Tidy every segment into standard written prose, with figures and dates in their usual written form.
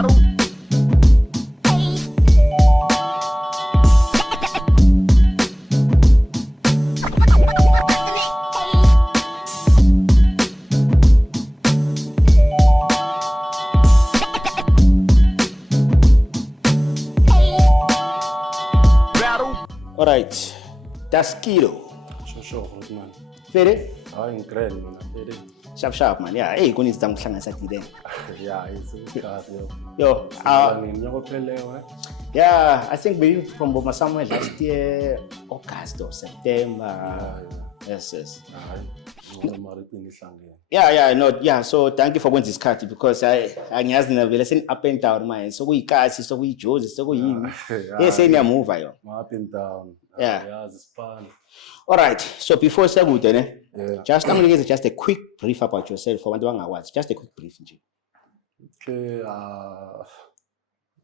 All right, Taskito. Sure, man. Fede? I'm great, man. Sharp, man. Yeah, hey, kuni zitang kuhlanga sathi then. Yeah, it's good. Yo, Yo, yeah, I think maybe from Boma somewhere last year, August or September. Yes. Yeah, no, yeah. So thank you for going this card because I ngiyazi na vele seni up and down man. So kuyikasi, so kuyijozi, so kuyini. Yes, senior move yo. Up and down. Yeah. It's fun. All right. So before Sagude, Yeah. just I'm gonna give just a quick brief about yourself for one hour. Just a quick brief. Okay,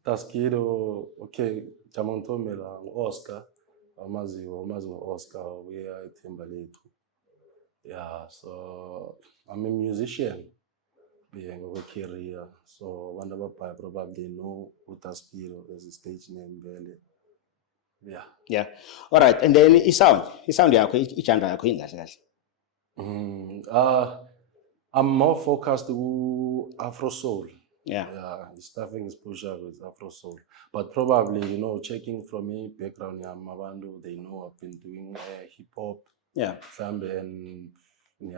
Taskito, okay, Jamantomela, Oscar, Amaziwo, Oscar, we are Timberlake. Yeah, so I'm a musician, being a career. So whenever I probably know who Taskito is a stage name, really. Yeah. All right. And then it sound yakho ijanda yakho ingahle kahle. I'm more focused to Afro Soul. Yeah. Stuffing is pusher with Afro Soul. But probably, checking from me background, Mabandu, they know I've been doing hip hop. Yeah. Sambe and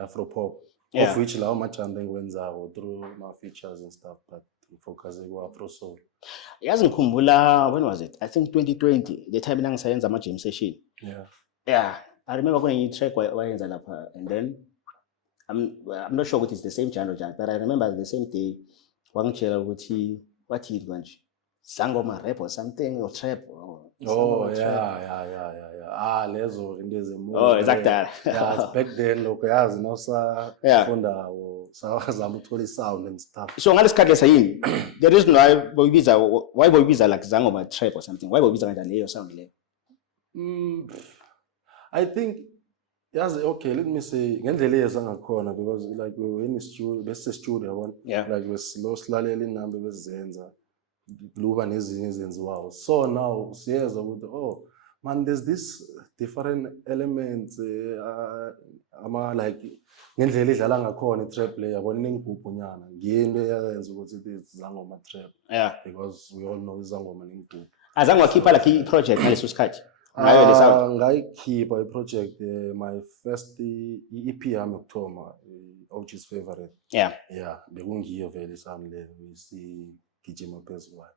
Afro pop. Yeah. Of which how much I'm doing through my features and stuff, but focusing on Afro Soul. Yazi ngikhumbula, when was it? I think 2020, the time nangisayenza ama jam session. Yeah. Yeah. I remember when you track wayenza lapha, and then I'm not sure what is the same channel, but I remember the same day wangitshela ukuthi what you manje sangoma rap or something or trap or lezo into ezemu. Oh, exactly. Yeah, back then lokho yazi funda sawazama uthola sound and stuff. So ngalesikhathi lesa yini the reason why boyibiza like zangoma trap or something, why boyibiza kanjani leyo sound leyo? I think okay, let me say ngendlela esangakhona because like we were in the studio, bese studio yabona, like we silalela inamba bezenza luba nezinye ezenziwayo. So now siyeza ukuthi man, there's this different elements like ngendlela idlala ngakhona i-trap le yabona inengigubhu nyana ngiyento eyenza ukuthi izangoma trap. Yeah, because we all know izangoma nengigubhu. Azange wakhipha like i-project ngaleso sikhathi. Ngayikhipha i-project my first EP yami yokuthoma OG's favorite. Yeah, bekungiyo vele sami le isigijima phezulu kwayo.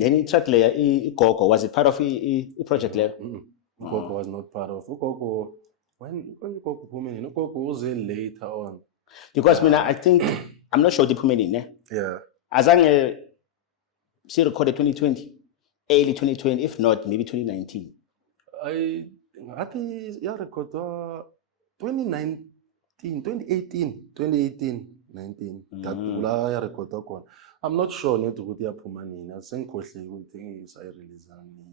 Then track layer iGogo, was it part of a project layer? Gogo was not part of Gogo. When Gogo phume nini? Gogo was later on. Because I think I'm not sure the phume nini. Yeah. Azange she recorded 2020, early 2020, if not maybe 2019. I think record 2018, 19. That ula record khona. I'm not sure net ukuthi yaphuma nini. Asengikhohle ukuthi isayirelease nini.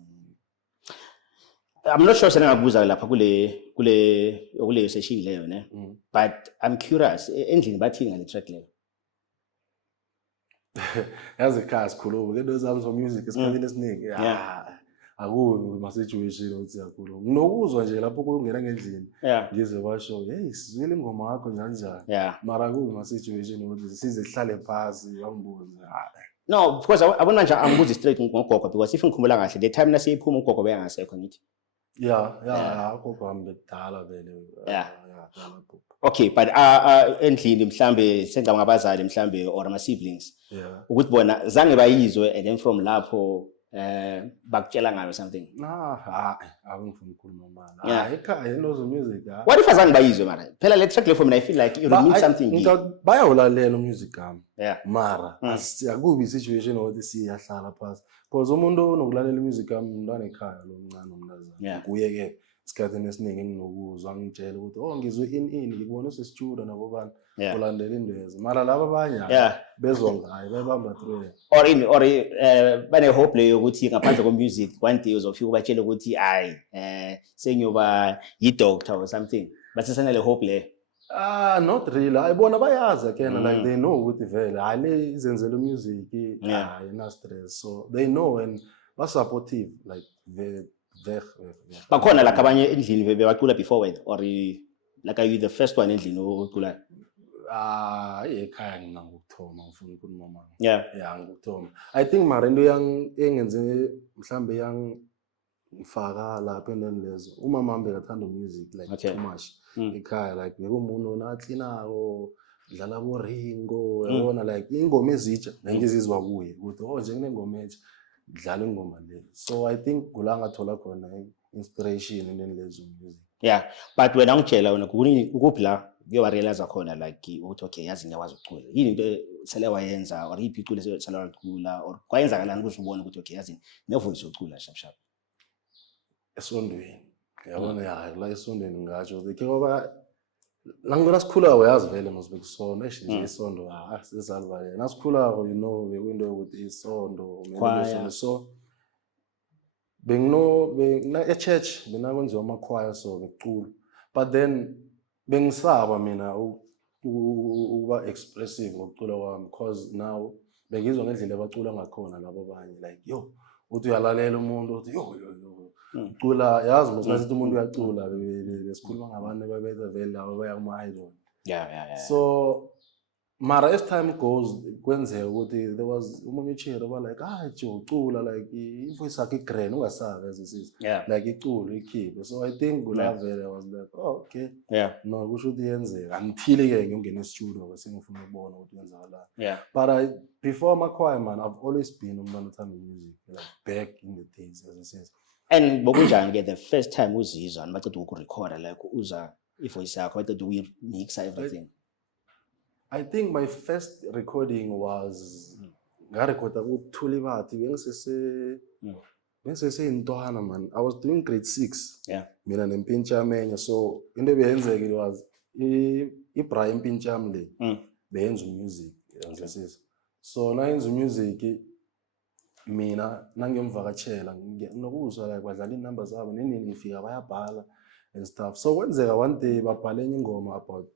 I'm not sure sengakubuza lapha kule session leyo ne. But I'm curious endlini bathini ngale track leyo. Yazi ikhasi khulu ke into zami zo music esikhathini esiningi. Akubi ma situation ukuthi yakhulu. Nginokuzwa nje lapho kungena ngendlini. Ngize basho, "Hey, sizwile ingoma yakho njani?" Mara akubi ma situation ukuthi size sihlale phansi yangibuza. No, because abona nje angibuzi straight ngogogo because if ngikhumbula kahle the time nasiyiphuma ugogo beyangasekho ngithi. Ugogo wami bedala vele. Okay, but endlini mhlambe senza ngabazali mhlambe or ama siblings. Ukuthi bona zange bayizwe and then from lapho bakutshela ngayo something. Angifuni ukukhuluma manje. Ekhaya inozo music. What if azange bayizwe mara? Phela le track le for me I feel like you mean something. Bayawulalela music yami. Mara akubi situation ukuthi siyahlala phansi. Because umuntu onokulalela music yami umntwana ekhaya lo mncane umntazana. Kuye ke isikhathini esiningi nginokuzwa ngitshela ukuthi ngizwe ngibona usesistudio nabo bani ulandela indwezi. Mara laba abanye bezwa ngayo bebamba through. Or bane hope leyo ukuthi ngaphandle ko music one day uzofika ubatshela ukuthi sengiyoba yi doctor or something. But sesana le hope le. Not really. Ayibona bayazi again, like they know ukuthi vele ale izenzele music, ina stress. So they know and ba supportive like they bakhona like abanye endlini bebacula before wena or like are you the first one endlini ocula? Ekhaya ngina ngokuthoma ngifuna ukukhuluma mama. Yeah, ngokuthoma. I think mara into engenze mhlambe ngifaka lapha endeni lezo. Umama wami bekathanda music like too much. Ekhaya like bekumuntu onaclinako dlala bo Ringo yabona like ingoma ezitsha ngizizwa kuye ukuthi nje kunengoma entsha dlala ingoma le. So I think kulanga thola khona inspiration endeni lezo music. Yeah, but wena ngitshela wena ukuphi la kuyoba realize khona like ukuthi okay yazi ngiyakwazi ukucula yini into sele wayenza or iphi icule sele wacula or kwayenzakalani ukuthi ubone ukuthi okay yazi nevoice yocula sharp esondweni yabona la esondweni ngatsho ke ngoba la ngibona sikhula uyazi vele mosibeka isondo nje isondo sesizalivale nasikhula you know bekwinto ukuthi isondo so bengina church benakwenziwa amakhwaya so bekucula but then bengisaba mina ukuba expressive ngokucula kwami because now bengizwa ngendlela abacula ngakhona labo abanye like yo uthi uyalalela umuntu uthi yo ucula yazi masithi umuntu uyacula besikhuluma ngabantu babetha vele labo baya kuma idol. Yeah. So mara as time goes kwenzeka ukuthi there was umunye uChiro ba like Joe ucula like ivoice yakhe igreen ungasabe as like icula ikhiphe. So I think vele I was like okay no kusho ukuthi yenzeka until ke ngiyongena e-studio bese ngifuna ukubona ukuthi kwenzakala. But before amakhwaya man I've always been umuntu othanda music like back in the days as I said. And bokunjani ke the first time uzizwa nibaceda ukurecorda like uza ivoice yakho baceda ukuyimix everything? I think my first recording was ngarecorda kuThulibathi bengisese intwana man. I was doing grade 6. Mina nempintshamenye so into ebeyenzekile was iBrian Pincham le beyenza music yazisisa. So nayenza music mina nangiyomvakatshela nokuzwa like badlala inamba zabo nini ngifika bayabhala and stuff. So kwenzeka one day babhale ingoma about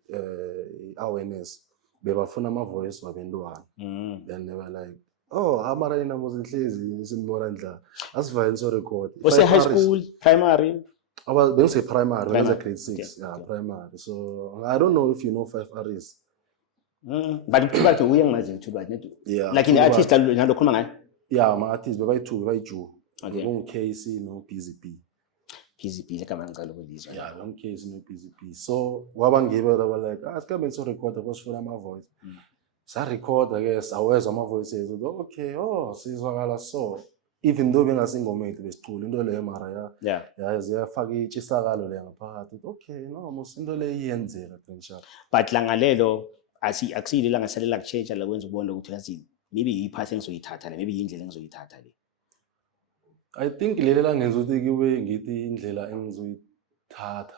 awareness bebafuna ama voice wabentwana. Then they were like amara ina mozihlezi simbona ndla asivale so record. Was it high school, primary? I was bengise primary when I was grade 6. Primary. So I don't know if you know 5 Aries. But Thulibati uyengazi Thulibati. Like in the artist nalo khuluma ngayo. Yeah, my artist bebayithu bebayiju. KC no PZP like amangalo kwelizwe. No KC no PZP. So wabangibe laba like sikambe so record kwasifuna ama voice. Sa record ke sawezwa ama voices okay sizwakala so even though bengasingoma yethu besicula into leyo mara ziyafaka itshisakalo le ngaphakathi okay no into le iyenzeka kanjalo. But langalelo akusile la ngasalela kuchange la kwenza ubone ukuthi yazi maybe ipath engizoyithatha le maybe indlela engizoyithatha le. I think lele la ngenza ukuthi kube ngithi indlela engizoyithatha.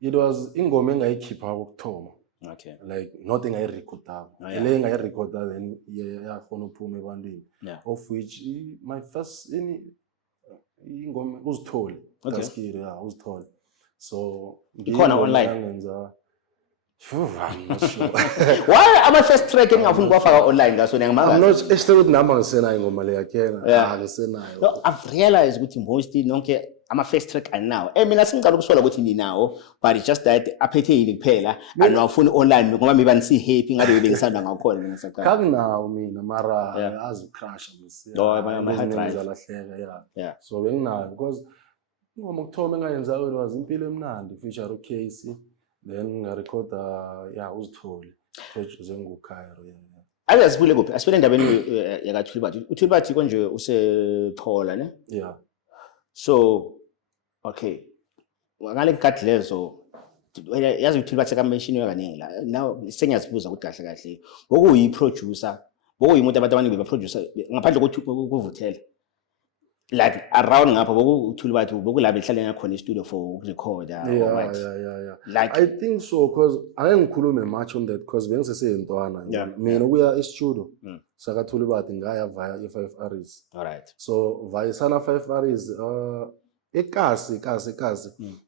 It was ingoma engayikhipha ukuthoma. Okay. Like nothing I recorda. Le engayirecorda then yakhona ukuphuma ebantwini. Of which my first ingoma uzithole. Taskiri uzithole. So ikhona online. I'm not sure. Why am I first track engafuni kwafaka online ngaso ngiyamanga? I'm not sure ukuthi nami ngisenayo ingoma le yakena. Ngisenayo. No, I've realized ukuthi mostly nonke ama first track anawo. Mina singicala ukusola ukuthi ninawo but it's just that aphethe yini kuphela and awufuni online ngoba maybe nisi happy ngabe bengisanda ngakhona ngisaqala. Kanginawo mina mara azi crash mse. My hard drive zalahleka So benginayo because ingoma ukuthoma engayenza was impilo emnandi feature uCasey. Then ngarecorda uzithole produce nguKairo Ake sibule kuphi asibele endabeni yakaThulibati uThulibati konje useThola ne so okay ngale nkathi lezo yazi uThulibati ka-mention kaningi la now sengiyazibuza ukuthi kahle bokuyi producer bokuyimuntu abantu abaningi beproducer ngaphandle kokuvuthela like around ngapha bokuThulibati bokulabo ehlale ngakhona e-studio for record like I think so because I ngikhulume much on that because bengiseseyintwana mina ukuya e-studio sakaThulibati ngaya via i5 Aries. Alright. So via sana 5 Aries ekasi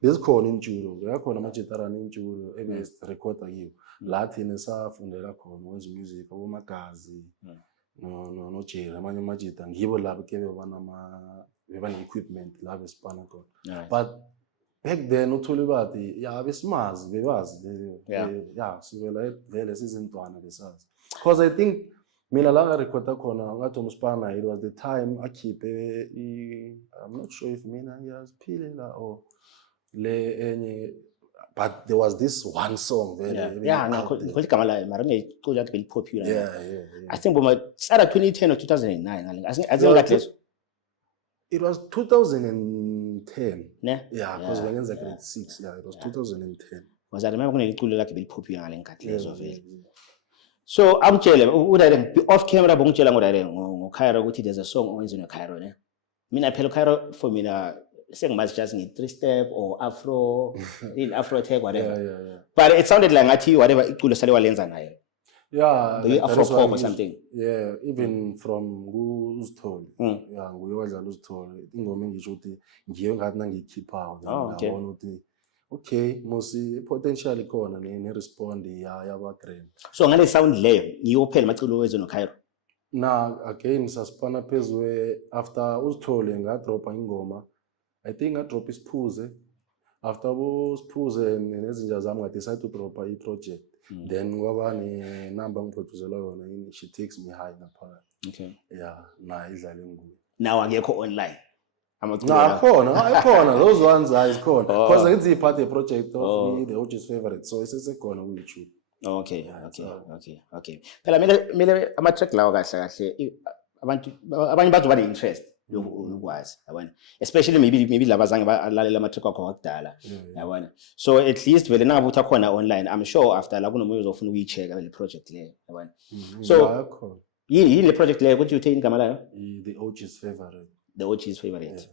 bezikhona intshulo yakhona amajitarana intshulo ebesirekhoda kiwo la thina safundela khona wenza music abomagazi no Jerry amanye amajita ngibo labo ke bebane equipment la besipana khona but back then uthole bathi ya besimazi bebazi ya sivela vele sizintwana besazi because I think mina la ngarekhoda khona ngathi umsipana it was the time akhiphe I'm not sure if mina yaziphilela or le enye but there was this one song very ngikho igama layo mara ngicula yakhe very popular I think boma sara 2010 or 2009 I think it was 2010 ne because bengenza grade 6 it was 2010 was I remember kunecula lakhe very popular ngale nkathi lezo vele so amtshele uDirect off camera bongitshela ngoDirect ngoKairo ukuthi there's a song owenziwe noKairo ne mina phela uKairo for mina sengimazi just nge3 step or afro tag whatever but it sounded like ngathi whatever iculo sale walenza naye the afro pop or something even from uZithole nguye wadlala uZithole ingoma engisho ukuthi ngiyo ngathi nangiyikhiphayo ngabona ukuthi okay musi potential ikhona ne respond yaba grand so ngale sound leyo ngiyo phela maculo wenziwe noKairo na again sasipana phezwe after uZithole ngadropa ingoma I think I drop Isiphuze. After Isiphuze nezinja zami I decide to drop a project. Then kwaba ne number ngiproducela yona She Takes Me High ngapha. Okay. Yeah, na idlale nguye. Now akekho online. Akhona those ones ayikhona. Because it's a part of project of me the OG's favorite. So isesekhona ku YouTube. Okay. Phela mele ama track lawo kahle abantu abanye bazoba ne interest. Ukwazi yabona especially maybe laba zange balalela amatrack akho wakudala yabona so at least vele nangabe uthi akhona online I'm sure after la kunomoya uzofuna ukuyicheka le project leyo yabona so yini le project leyo ukuthi uthe ingama layo the OG's favorite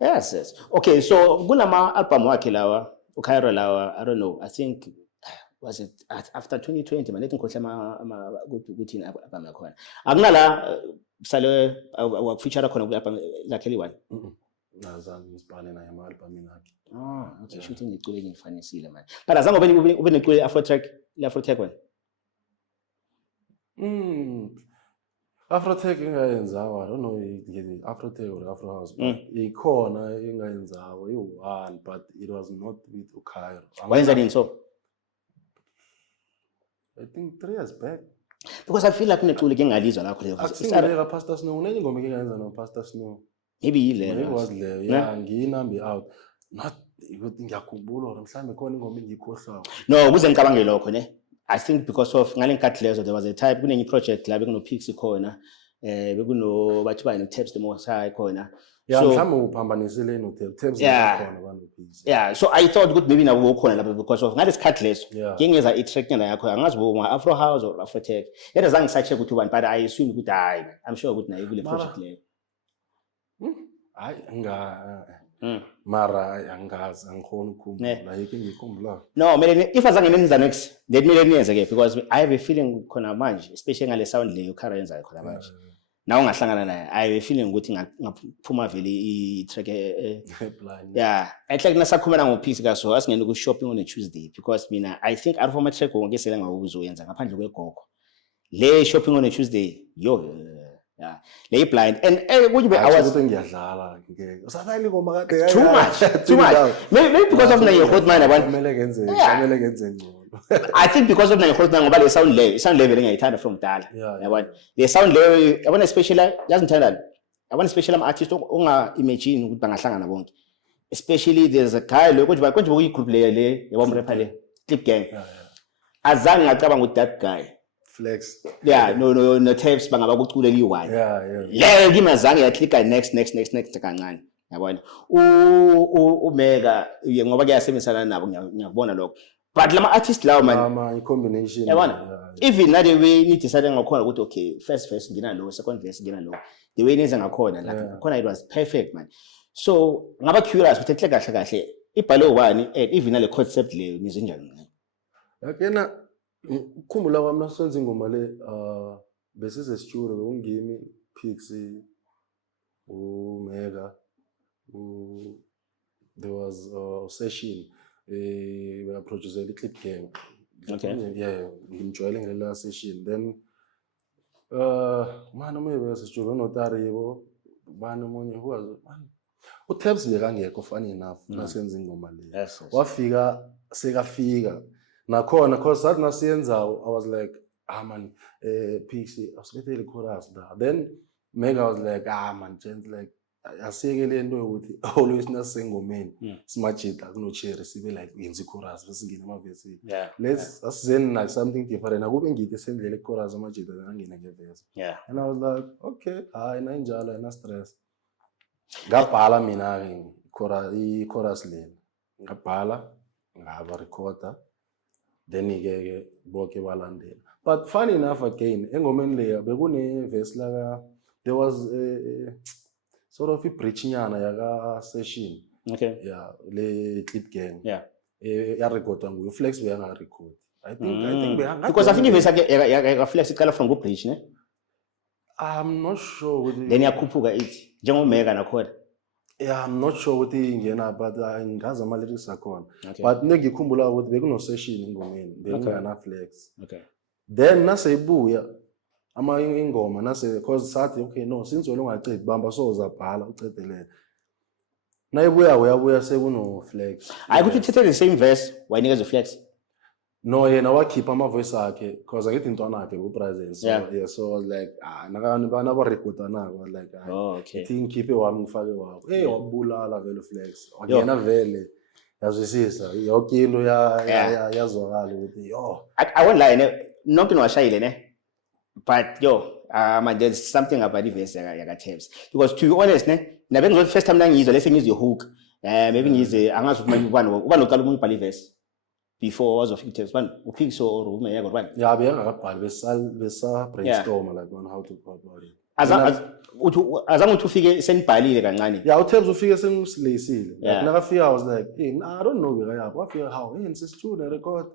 yes okay so kunama album wakhe lawa uKairo lawa I don't know I think was it after 2020 manje ngikhohle ukuthi album yakhona akunala sale wakufeature khona ku-album lakhe liwani nazange ngisibhale naye ama-album akhe okay shooting ngicule ngifanisile manje but azange ube necule afro track wena afro track engayenzayo I don't know afro track or afro house but ikhona engayenzayo i-one but it was not with uKairo wayenza nini so I think 3 years back because I feel like kunecule ke ngalizwa lakho leyo akusingela Pastor Snow unenye ingoma engayenza no Pastor Snow maybe yile was le ngiyinambi out not ukuthi ngiyakhumbula mhlawumbe khona ingoma engiyikhohlayo no kuze ngicabange lokho ne I think because of ngale nkathi lezo there was a type kunenye project la bekuno Pixie khona bekuno bathi bani Taps the Most High khona so mhlawumbe uphambanisile no Taps khona bano Pixie so I thought ukuthi maybe nawo khona lapha because of ngale sikhathi leso ngiyengeza i-track nyana yakho angazi bo afro house or afro tech yena zange search ukuthi ubani but I assume ukuthi hayi I'm sure ukuthi naye kule project leyo hayi mara angazi angikhona ukukhumbula yike ngikhumbula no mele if azange nenza next let me niyenze ke because I have a feeling khona manje especially ngale sound leyo uKairo yenzayo khona manje nawo ngahlangana naye I have a feeling ukuthi ngaphuma vele i-track like nasakhuluma ngoPixie kaso asingena ku shopping on a Tuesday because mina I think out of my track wonke sele ngawuzoyenza ngaphandle kwegogo le shopping on a Tuesday le blind and kuyibe I was ngiyadlala ngeke usafayile ngoma kade too much maybe because of nayo hot man abantu kumele kenze ngcono I think because of nayo hot man ngoba le sound level engiyithanda from dala yabona le sound level yabona especially yazinthandani yabona especially ama artists unga imagine ukuthi bangahlangana bonke especially there's a guy lo konje bokuyi group le yabona rapper le Clip Gang azange ngacabanga ukuthi that guy flex no Taps bangaba kuculela i1 le ngimazange yaclicka next kancane yabona umega ngoba kuyasebenzisana nabo ngiyakubona lokho but lama artists lawo man i combination yabona even na the way ni decide ngakhona ukuthi okay first verse ngina lo second verse ngina lo the way nenza ngakhona lapha khona it was perfect man so ngaba curious ukuthi ehle kahle ibhalo 1 even na le concept leyo nizinjani yakena ukukhumbula kwami nasenza ingoma le besize studio bekungimi Pixie umega there was a session producer Clip Gang. Okay. Yeah, ngimjoyele ngelela session. Then man maybe sesijulo notaribo bani omunye who was man uTabs bekangekho funny enough nasenza ingoma le. Yes. Wafika sekafika nakhona cause sathi nasiyenza I was like man PC awusibethele chorus da. Then Mega was like man gent like asiyeke lento ukuthi always nasengomeni simajita kuno cherry sibe like yenza chorus bese ngina amavesi. Let's asizeni like something different akube ngithi sendlela chorus amajita angina ngeverse. And I was like okay hayi na injalo ina stress. Ngabhala mina chorus le ngabhala ngaba recorder then ke bonke balandela. But funny enough again engomeni leya bekune verse la there was sort of a bridge nyana yaka session. Okay. Yeah, le Clip Gang. Yeah. Ya record ngu Flex beyanga record. I think because I think if ya Flex iqala from go bridge ne. I'm not sure with then yakhuphuka ithi njengomega nakhona. Yeah, I'm not sure what ingena but ngazi ama lyrics akhona. But ngikhumbula ukuthi bekuno session ingomeni bekungana Flex. Okay. Then naseyibuya ama ingoma nase cause sathi okay no since wena ungacedi bamba so uzabhala ucedelele. Nayibuya uyabuya sekuno Flex. Ayikuthi uthethe the same verse wayinikeza Flex. No yena wakhipha ama voice akhe cause akithi intwana yakhe ku presence. So yeah so I was like nakani bana ba record nako like okay. Think keep wami ngifake wakho. Wabulala vele Flex. Wangena vele yazwisisa yonke into yazwakala ukuthi yo. I won't lie nonke nwashayile ne. But man, there's something about the verse yaka Tabs because to be honest ne nabe ngizothi first time ngizwe lese ngizwe hook maybe ngize angazi ukuthi uba noqala ukubhala verse before was of Tabs ban uphikso or ume yako ban yeah bengakabhali besa brainstorm like on how to go about it azange uthi ufike senibhalile kancane yeah uTabs ufike sengisilesile like nakafika I was like hey I don't know bekayaphi wafika how hey sesitune record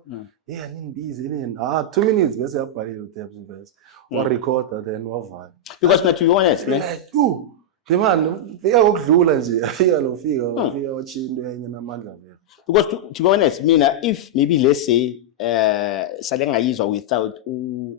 yeah busy 2 minutes bese yabhalile uTabs verse wa recorder then wavala because not to be honest like the man fika ukudlula nje afika ufika wachinto enye namandla vele because to be honest mina if maybe let's say sale ngayizwa without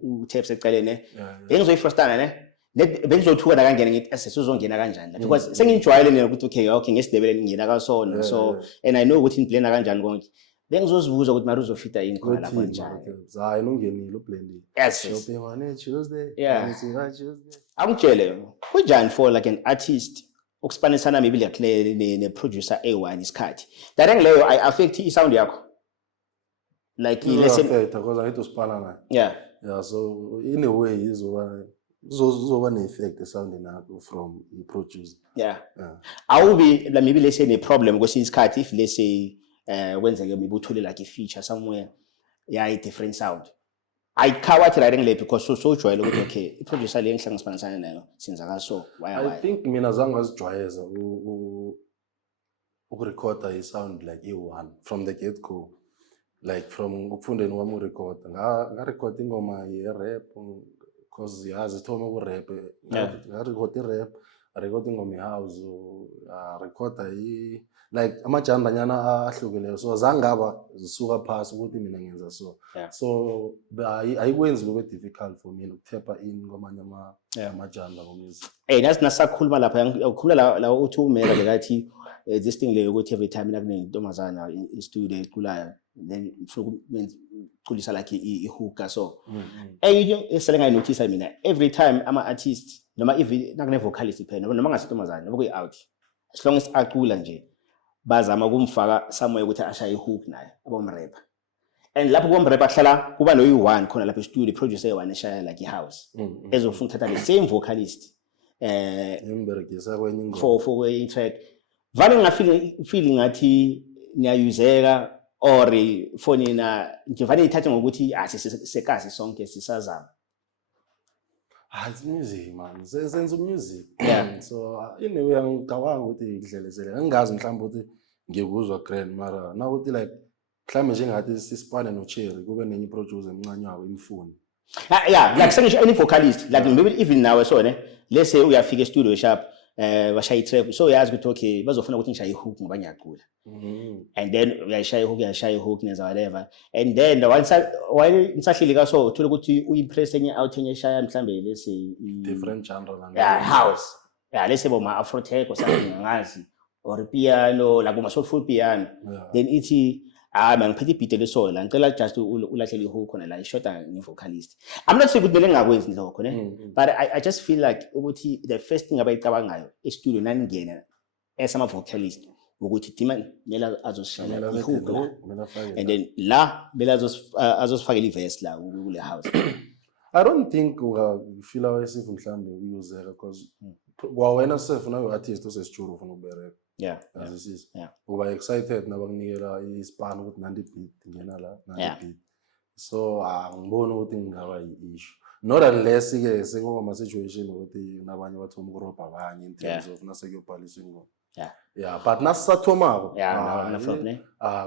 uTabs ecalene bengizoyifrustana ne bengizothuka nakangena ngithi asesizongena kanjani because sengijwayele nina ukuthi okay ngesidebele ngina kasona so and I know ukuthi niblenda kanjani konke bengizozibuza ukuthi mari uzofita yini khona lapha kanjani hayi nongenile ublending shopping on Tuesday Tuesday angitshele kunjani for like an artist ukuspanisana maybe like ne producer A1 isikhathi that ngileyo I affect isound yakho like listen because I need to spana nayo yeah so in a way izoba ne-effect sounding nakho from the producer awubi maybe let's say ne problem kwesinye isikhathi if let's say wenzeke maybe uthole like a feature somewhere a different sound ayikhawathi right ngile because so jwayele ukuthi okay iproducer le engihlanga sipanisana nayo senza kaso I think mina zange ngazijwayeza ukurecorda i-sound like i-one from the get go like from ukufundeni kwami urecorda ngarecorda ingoma ye-rap because yazi thoma ku-rap ngarecorda i-rap recorda ingoma i-house recorda like amajanda nyana ahlukileyo so zange ngaba zisuka phasi ukuthi mina ngenza so ayikwenzi kube difficult for me ukuthepha in kwamanye amajanda ngomusic nasi nasakhuluma lapha ukhuluma la uthi umeka lekathi this thing leyo ukuthi every time nakunentombazana i-studio eculayo then uculisa like ihook so esele ngayinotice mina every time ama-artist noma even nakune-vocalist phela noma ngasentombazana noma kuyi-out as long as acula nje bazama ukumfaka somewhere ukuthi ashaye ihook naye abomrapper and lapho bomrapper kuhlala kuba noyi-one khona lapha e-studio producer eyi-one eshaya like i-house ezofuna ukuthatha the same vocalist for kwenye track vale ngingafeel ngathi niyayuzeka or for nina ngivane ithathe ngokuthi sekasi sonke sisazama it's music man senze music so in a way ngicabanga ukuthi ngidlelezele ngingazi mhlawumbe ukuthi ngikuzwa grand mara na ukuthi like mhlawumbe njengathi sisipane noCherry kube nenye producer emncane wabo imfuni like sengisho any vocalist like maybe even nawe so ne let's say uyafika e-studio shop bashaya i-trap, so uyazi ukuthi okay bazofuna ukuthi ngishaye i-hook ngoba ngiyacula. And then uyashaya i-hook nenza whatever, and then while nisahleli kaso uthola ukuthi u-impress enye out enye eshaya mhlambe lesi different genre house, lesi boma afro tech or something angazi, or piano like uma soulful piano, then ithi man ngiphethe i-beat leso la ngicela just ulahlele i-hook khona la ishota nge-vocalist. I'm not saying ukuthi kumele ngakwenzi lokho ne, but I just feel like ukuthi the first thing abayicabangayo e-studio naningena as ama-vocalist ukuthi demand mela azosishaya i-hook la, and then la mela azosifakela i-verse la kule house. I don't think ungafila wesifu mhlambe uyuzeka because wena self nawe artist osesitudio ufuna ukubereka. As it is. Uba excited nabakunikela ispan ukuthi nandi beat ngena la nandi beat. So ngibona ukuthi ngingaba i-issue. Not unless ke sekuma situation ukuthi nabanye bathoma ukurobha abanye in terms of nasekuyobhaliswa ingoma. But nasathomako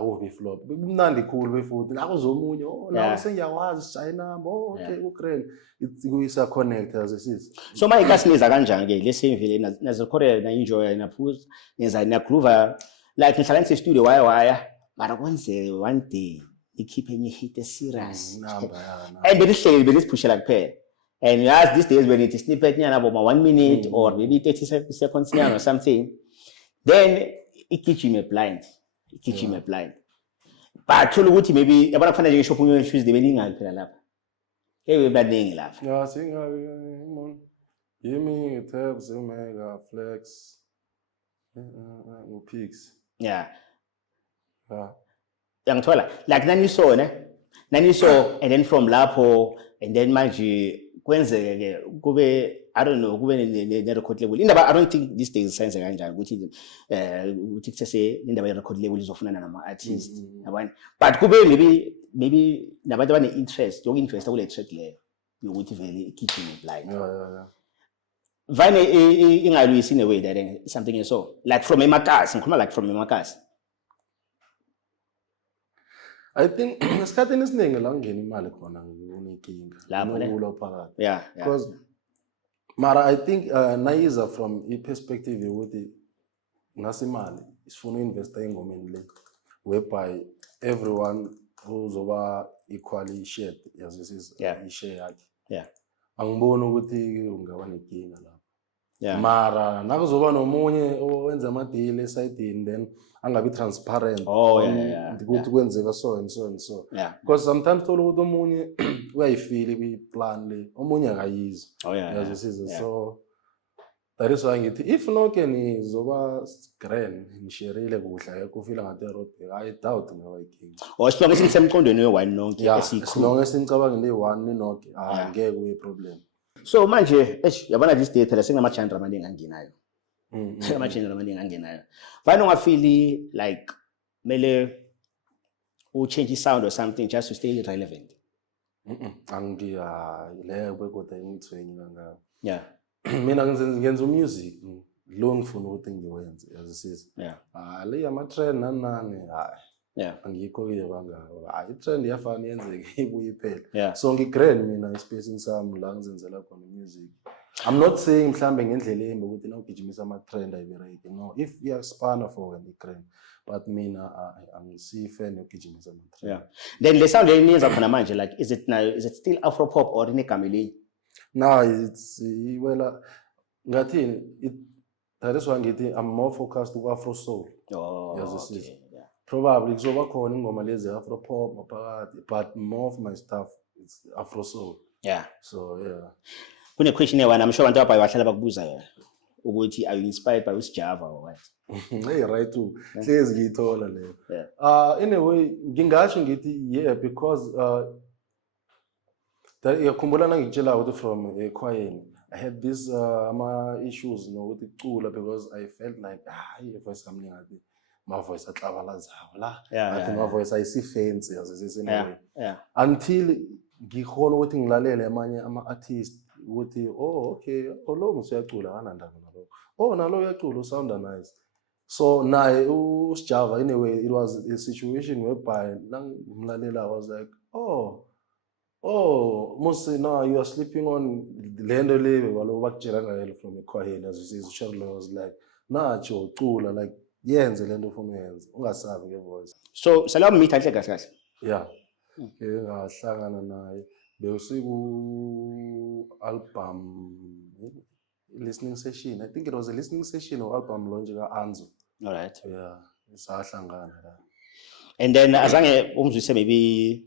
ubi flop kumnandi khulu befuthi nakuzomunye nawe sengiyawazi China okay uGrand ikuyisa connect as it is. So my ikasiza kanjani ke lesi mvele nazirecorded na enjoy na pause nenza na groove like ngihlala nse studio waya mara kwenze one day ikhiphe enye hit serious and belihlele belisipushela kuphela. And as these days when it is snippet nyana about 1 minute or maybe 30 seconds nyana or something, then igijime blind. But thola ukuthi maybe yabona kufanele nje shop unyo Tuesday beningayi phela lapha. Baningi lapha. Singabi yimi tabs omega flex upix. Yangithola like nani saw and then from lapho and then manje kwenzeke ke kube I don't know kube ne record label indaba. I don't think these days science kanjani ukuthi ukuthi kusese indaba ye record label izofunana nama artists yabona, but kube maybe nabantu abane interest kule track leyo yokuthi vele igijime blind. Vane ingalwisi in a way that something so like from emakasi ngikhuluma like from emakasi. I think esikhathini esiningi la ngena imali khona nginenkinga lapho phakathi because mara I think nayiza from a perspective yokuthi ngasimali isifuna investa engomeni le whereby everyone uzoba equally shared as this is ishare yakhe. Angiboni ukuthi ungaba nenkinga lapho. Mara nakuzoba nomunye owenza ama deal eside then angabi transparent ukuthi kwenzeka so and so and so, because sometimes thola ukuthi omunye uyayifeel i-plan le omunye akayizi. So that is why ngithi if noke nizoba grand nishareile kuhle akekho ufila ngathi road I doubt ngaba ikinga. As long as nisemqondweni we-one nonke as long as nicabanga ni-one ninoke angeke kuye problem. So manje yabona this day phela senginama-genre amaningi angenayo. Ama-genre amaningi angenayo. Vane ungafili like mele change sound or something just to stay relevant. Leyo bekodwa engithwenyi kangayo. Mina ngenza music lo ngifuna ukuthi ngiwenze as it is. Le ama-trend nani angikho ke bangako. I-trend iyafana yenzeke ibuye iphela. So ngigrand mina espacing sami la ngizenzela khona music. I'm not saying mhlambe ngendlela embi ukuthi nawugijimisa ama-trend ayibereke. No, if you are spanner for when grand, but mina angisi fan yokugijimisa ama-trend. Then le sound leyenza khona manje like is it still afro pop or inegama elinye? No, it's well ngathini that is why ngithi I'm more focused on afro soul. Probably kuzoba khona ingoma lezi afro pop maphakathi, but more of my stuff it's afro soul. So kune question ewana I'm sure abantu abaya bahlala bakubuza yona ukuthi are you inspired by uSjava or what? Hey right too. Hlezi ngiyithola leyo. Anyway ngingasho ngithi because that yakhumbula ngikutshela ukuthi from ekhwayeni I had this issues nokuthi kucula because I felt like voice yami ngathi my voice atlabalazayo la ngathi my voice ayisifancy as anyway until ngikhona ukuthi ngilalele amanye ama-artist ukuthi okay lo musuyacula kanandaba nalo nalo uyacula sound nice. So naye uSjava anyway it was a situation whereby nangimlalela I was like oh musi no you are sleeping on lento le balo bakutshela ngayo from ekhwayeni as usizwe Sherlock was like nacho ucula like yenze lento ufuna uyenza ungasabi ngevoice. So sala meet kahle kahle. Yeah. Ngahlangana naye bewusiku album listening session. I think it was a listening session or album launch ka Anzo. All right. Yeah, sahlangana la. And then azange umzwise maybe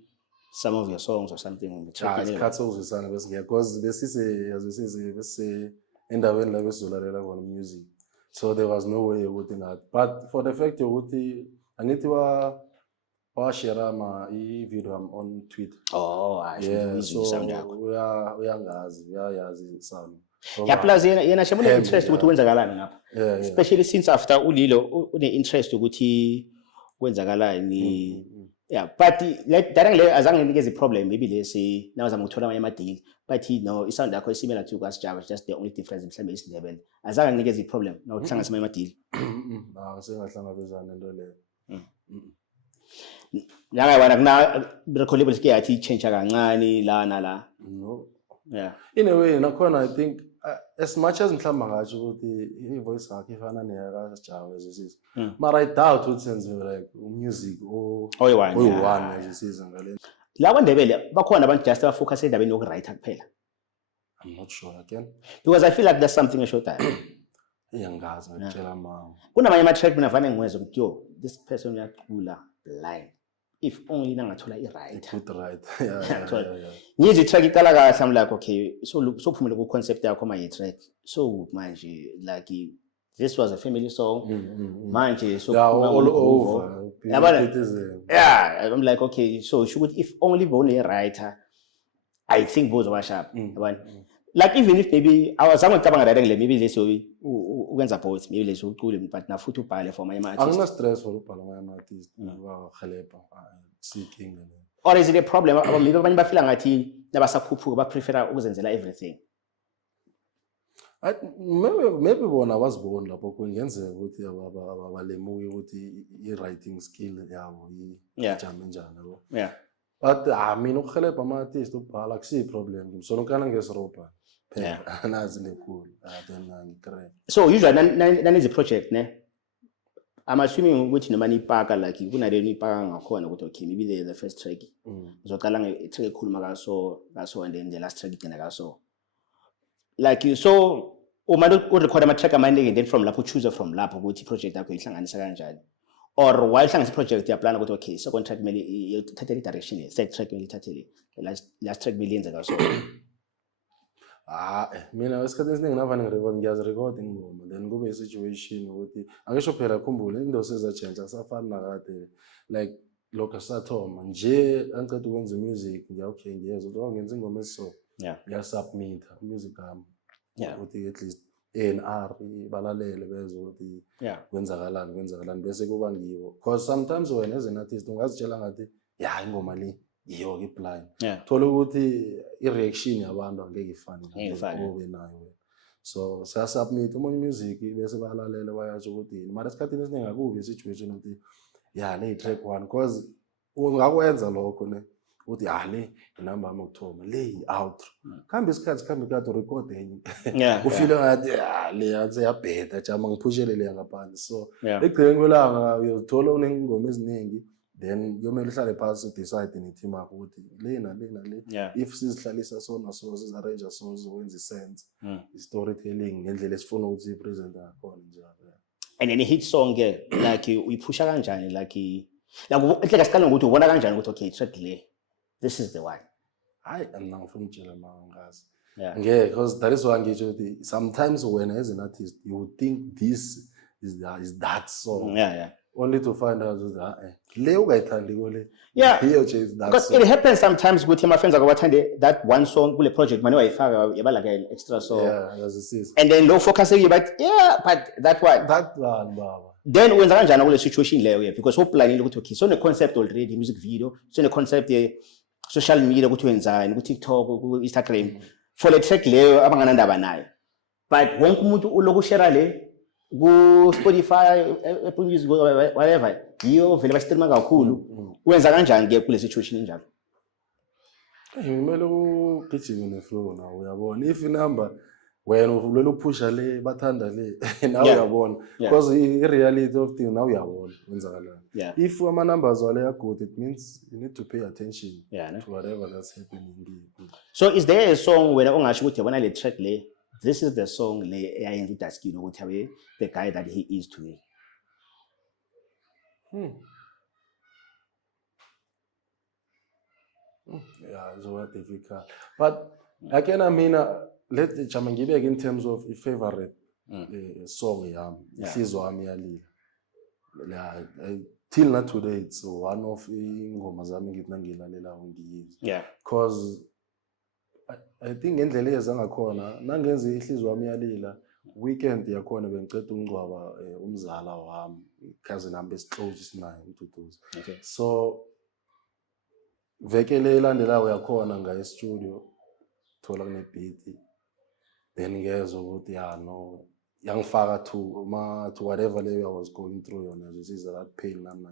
some of your songs or something on the track. Isikhathi sokuzwisana bese because bese endaweni la besizolalela khona music. So there was no way ukuthi that. But for the fact ukuthi angithi share i-video on Twitter. Oh, I should so uyayazi sound. Yeah, plus yena shemule interest ukuthi kwenzakalani ngapha. Especially since after ulilo une interest ukuthi kwenzakalani. Yeah, but like that azange nginikeze problem maybe lesi now azama ukuthola amanye ama-deal but no isound yakho similar to kwaSjava just the only difference mhlambe isindebele azange nginikeze problem no kuhlangana amanye ama-deal. Sengahlangabezana into leyo. Nangayibona kuna record label ke yathi change kancane la nala. No. Yeah. In a way nakhona I think as much as mhlamba ngathi ukuthi i-voice yakhe ifana neyakaSjava as mara I doubt ukuthi senze like music oyi-one as isizwe ngale. La kwaNdebele bakhona abantu just abafocus endabeni yokuwriter kuphela. I'm not sure again. Because I feel like there's something eshotayo. Iyangazi ngitshela mama. Kunamanye ama-track mina vane ngizwe ukuthi yo this person uyacula blind. If only nangathola i-writer. Good right. Yeah. Ngizi track iqala kahle I'm like okay so phumile ku concept yakho ma track. So manje like this was a family song. Manje so all over. Yeah, I'm like okay so should if only bone a writer I think both of us sharp. Like even if maybe I was ngicabanga writing maybe let's say ukwenza both maybe let's ucule but na futhi ubhale for my artist. Angina stress for ubhala my artist bahelpa seeking. Or is it a problem maybe abanye bafila ngathi nabasakhuphuka ba prefer ukuzenzela everything. Maybe bona wasibona lapho kungenzeka ukuthi abalemuke ukuthi i-writing skill yabo ijame njani yabo. Yeah. But mina ukuhelpa ama-artist ubhala akusiyi problem ngimsolokana ngesirobha. Yeah. Nazi lekhulu. Then ngikre. So usually nanizi project ne I'm assuming ukuthi noma nipaka like kunale nipaka ngakhona ukuthi okay maybe the first track ngizoqala nge-track ekhuluma kaso and then the last track igcina kaso like you so uma urecord ama-track amaningi and then from lapho choose from lapho ukuthi project yakho ihlanganisa kanjani or while hlanganisa project yaplana ukuthi okay second track kumele ithathe i-direction third track kumele ithathe last track kumele yenze kaso. Mina esikhathini esiningi navane ngiyazirecord ingoma then kube i-situation ukuthi angisho phela khumbule into sezatshentsha kusafani nakade like lokho sathoma nje angiceda ukwenza music okay ngiyeza ukuthi ngenza ingoma esiso ngiyasubmit music yami ukuthi at least A&R balalele bezwe ukuthi kwenzakalani bese kuba ngibo because sometimes wena as an artist ungazitshela ngathi ingoma le iyo ke blind thola ukuthi i-reaction yabantu angeke ifane ngobe nayo so siyasubmit umunye music bese balalela bayazi ukuthi mara esikhathini esiningi akubi i-situation ukuthi le track 1 because ungakwenza lokho ne uthi le inamba yami yokuthoma le i-outro kambe isikhathi kambe kade record enye ufile ngathi le yathi yabheda jama ngiphushele le ngaphandle so ekugcineni kwelanga uyothola unengoma eziningi then yomele uhlale phansi udecide ne-team yakho ukuthi le if sizihlalisa so naso siza-arrange so zokwenza isense i-storytelling ngendlela esifuna ukuthi ipresent ngakhona njalo. And then i-hit song ke like uyiphusha kanjani like enhle siqala ngokuthi ubona kanjani ukuthi okay track le this is the one. Mina ngifuna ukutshela mangazi ngeke because that is why ngisho ukuthi sometimes when as an artist you would think this is that song only to find out that le ungayithandi kole here is that because it happens sometimes ukuthi my friends akawathande that one song kule project manje wayifaka yaba like an extra song and then low focus but that one baba then wenza kanjani kule situation leyo because uplanile ukuthi okay so ne concept already music video so ne concept social media ukuthi wenzani ku TikTok ku Instagram for the track leyo abanganandaba nayo but wonke umuntu uloku share le ku Spotify Apple Music whatever yiyo vele basitreama kakhulu wenza kanjani ke kule situation enjalo. Ngimele ugijime ne-flow nawe uyabona. If inamba wena uvulela uphusha le bathanda le nawe uyabona. Because i-reality of things nawe uyabona wenzakalani. If ama-numbers wale are good, it means you need to pay attention to whatever that's happening. So is there a song where ungasho ukuthi yabona le track le, this is the song le eyayenza uDaskino ukuthi abe the guy that he is today? Yeah, it's so difficult. But again, I mean, let Chamangibek in terms of a favorite song, Ihliziyo Yami Iyalila. Till not today, it's one of ingoma zami ngithi nangilalela ngiyizwa. Yeah. Because I think ngendlela eza ngakhona nangenza Ihliziyo Yami Iyalila, weekend yakhona bengicela ukungcwaba umzala wami, cousin nami besiclose sinayo uDuduza. Okay. So veke le elandelayo yakhona nga e-studio thola kune beat then ngezwe ukuthi no yangifaka to whatever level I was going through yona this that pain nami.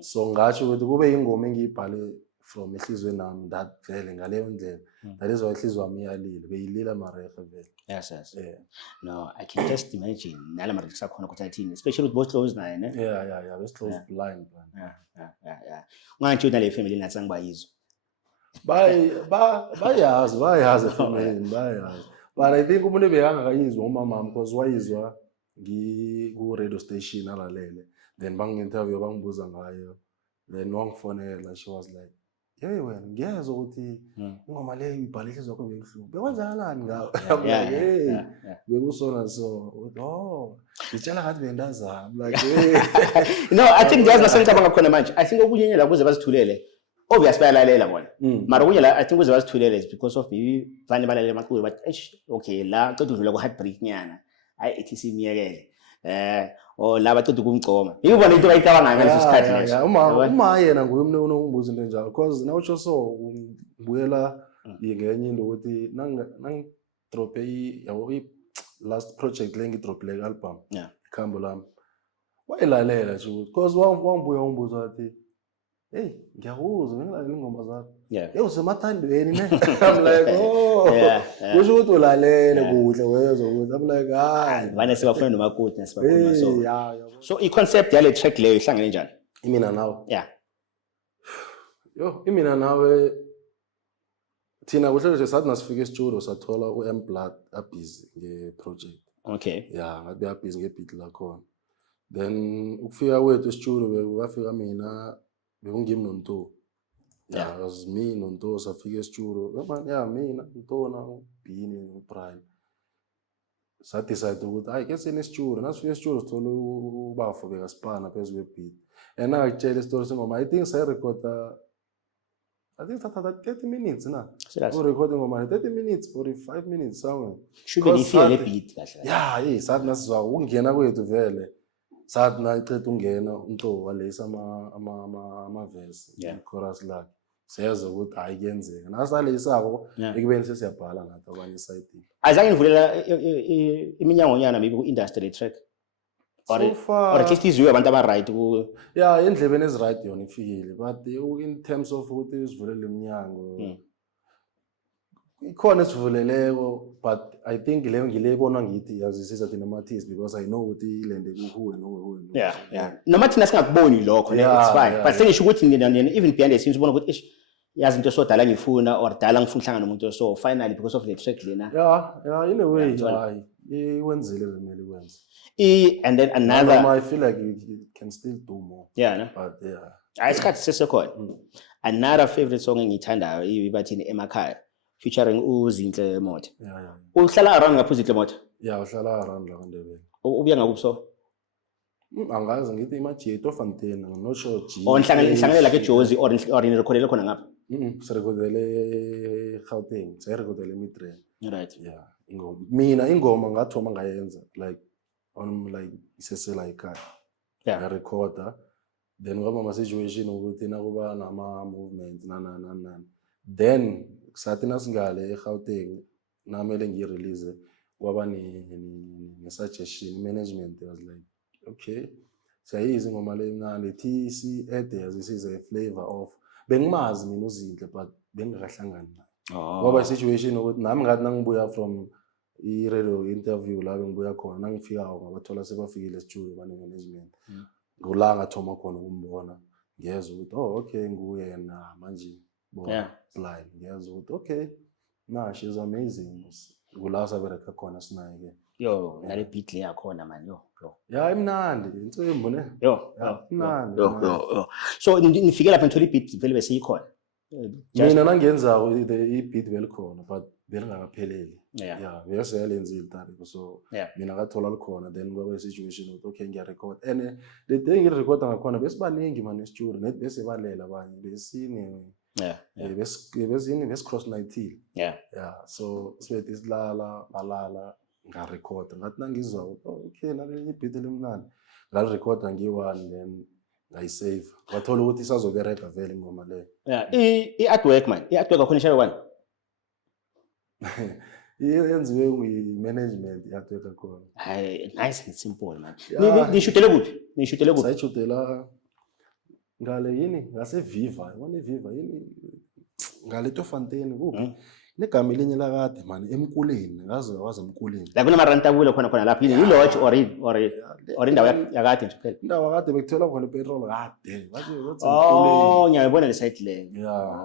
So ngasho ukuthi kube ingoma engiyibhale from ehlizweni nami that vele ngaleyo ndlela that is why Ihliziyo Yami Iyalila beyilila marehe vele. Yes. Yeah. No, I can just imagine nala marehe sakhona ukuthi athini, especially with both close naye ne. Yeah, both close blind. Yeah. Ungathi nale family nathi angibayizwa. Bayazi family bayazi. But I think umuntu bekangakayizwa umama because wayizwa ku-radio station alalele. Then bangi-interview bangibuza ngayo. Then wangifonela, she was like, hey wena ngiyezwa ukuthi ingoma leyo ibhale Ihliziyo Yakho bebuhlungu. Bekwenzakalani ngawo? Hey, bekusona so. Ngitshela ngathi bendazama. Like hey. No, I think there's nothing ngicabanga khona manje. I think okunye la kuze bazithulele. Obviously bayalalela bona. Mara okunye la I think kuze bazithulele is because of maybe vane balalela amaculo but okay la ceda udlula ku heartbreak nyana. Hayi ethi simiyekele. O la baceda ukumgcoma. Yibona into bayicabanga ngaleso sikhathi leso. Uma yena nguye umuntu onongibuza into enjalo because nawutsho so ngibuyela ngenye into ukuthi nang drop last project le ngidrop le album. Ikhambo lami. Wayilalela nje because wangibuya ungibuza wathi hey, ngiyakuzwa ngilalela ingoma zakho. Hey, usemathandweni ne? I'm like, kusho ukuthi ulalele kuhle wezwa ukuthi. I'm like, hayi. Vane sibafuna nomakoti nasibakhuluma so. So i-concept yale track leyo ihlangene njani? Imina nawe. Yeah. Imina nawe thina kuhle nje sathi nasifika e-studio sathola u-M Blood abusy nge-project. Okay. Yeah, ngathi abusy ngebeat lakhona. Then ukufika kwethu e-studio bekufika mina bekungimi noNto. Yeah, was me noNto safika e-studio. Mina uNtona uBini uBrian. Sa decide ukuthi hayi ke sine e-studio. Nasifika e-studio sithola ubafo bekaspana phezu kwebeat. And ngakutshela istory sengoma I think say record I think that 30 minutes na. We recording ngoma 30 minutes 45 minutes somewhere. Should be feel le beat kahle. Yeah, sathi nasizwa ukungena kwethu vele. Sathi na iceda ungena uNto walesa ama verse chorus lakhe. Siyeza ukuthi hayi kuyenzeka. Nasalesako ekubeni sesiyabhala nathi abanye side. Azange nivulela iminyango nyana maybe ku industry track. Or at least izwe abantu aba right ku endlebeni ezi right yona ifikile but in terms of ukuthi uzivulele iminyango ikhona esivuleleko but I think leyo ngilebona ngithi yazisiza thina artists because I know ukuthi ilende kuhuwe no. Yeah. Noma thina singakuboni lokho it's fine but sengisho ukuthi even behind the scenes ubona ukuthi yazi into sodala ngifuna or dala ngifuna uhlangana nomuntu so finally because of the track lena. Yeah, in a way hayi iwenzile vele ikwenza. And then another I feel like you can still do more. Yeah, but yeah. Isikhathi sesekhona. Another favorite song engithandayo ibathini emakhaya featuring uZinhle Motha. Yeah. Uhlala around ngapha uZinhle Motha? Yeah, uhlala around la kwaNdebele. Ubuya ngakuphi so? Angazi ngithi imajeto Fontaine I'm not sure G. Ngihlangane la ke Jozi or ni recordele khona ngapha? Sirecordele Gauteng, sirecordele Midrand. Right. Yeah, ingoma. Mina ingoma ngathoma ngayenza like like isesela ekhaya. Yeah. I recorder then ngoba ama situation ukuthi nakuba nama movements nana. Then sathi nasingale eGauteng namele ngirelease kwaba ne suggestion management was like okay sayizi ngoma le ngale thi si add yazisize flavor of bengimazi mina uZinhle but bengakahlangani nayo ngoba situation ukuthi nami ngathi nangibuya from i-radio interview la bengibuya khona nangifikako ngabathola sebafikile e-studio bane-management ngula ngathoma khona ukumbona ngiyeza ukuthi okay nguye yena manje bona blind ngiyeza ukuthi okay she's amazing kula sabereka khona sinaye yo nale beat le yakhona man yo imnandi intswembu ne imnandi so nifike lapha ngithola i-beat vele bese ikhona mina nangiyenzako i-beat vele khona but belingakapheleli bese yalenzile itariko so mina ngathola likhona then kwaba i-situation ukuthi okay ngiyarecord and the day ngirecorda ngakhona besibaningi man e-studio net bese balela abanye besine bes-cross 19 so sibethi silala balala ngarecorda ngathi nangizwa okay nalelinye i-beat elimnandi ngalirecorda ngiyi-one then ngayisave ngathola ukuthi isazobereka vele ingoma leyo i-artwork man i-artwork akhona ishayo one yenziwe yi-management i-artwork akhona nice and simple man nishutele kuphi sayishutela ngale yini ngaseviva yabona iviva yini ngale Tofontein kuphi negama elinye lakade man emkuleni ngaze wazi emkuleni la kunamaranta kulo khona lapha yini i-lodge or indawo yakade nje phela indawo yakade bekuthola khona ipetrol kade bathi ngiyabona le site le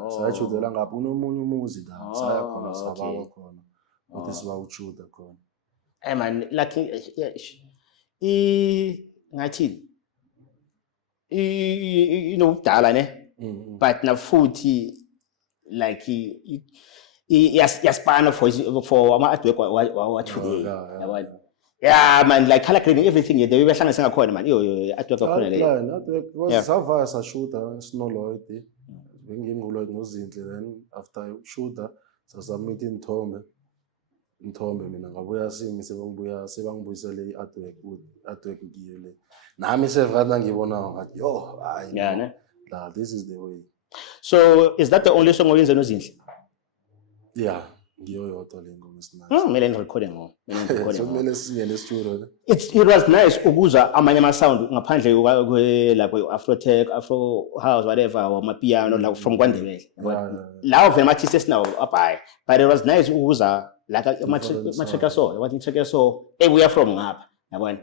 sayashutela ngapha unomunye umuzi la saya khona sababa khona ukuthi sibawushuta khona man like ngathi inokudala ne but na futhi like yaspana for ama-artwork wa-today yabona man like color grading everything the way behlanganise ngakhona man artwork akhona leyo savaya sashuta Snow-Lloyd benginguloyd nozinhle then after shooter sasubmit inthombe mina ngabuya simi sebangibuyisele i-artwork ngiyo le nami sevana ngibona ngathi hayi this is the way. So is that the only song oyenze nozinhle? Ngiyo yodwa le ngoma esinayo. Kumele ngirecorde ngoma. So kumele singene e-studio. It was nice ukuzwa amanye ama sound ngaphandle lapho Afrotech, Afro House whatever amapiano like from KwaNdebele. Lawo vele artists esinawo abhayi. But it was nice ukuzwa like ama-track so, what track so ebuya from ngapha. Yabona?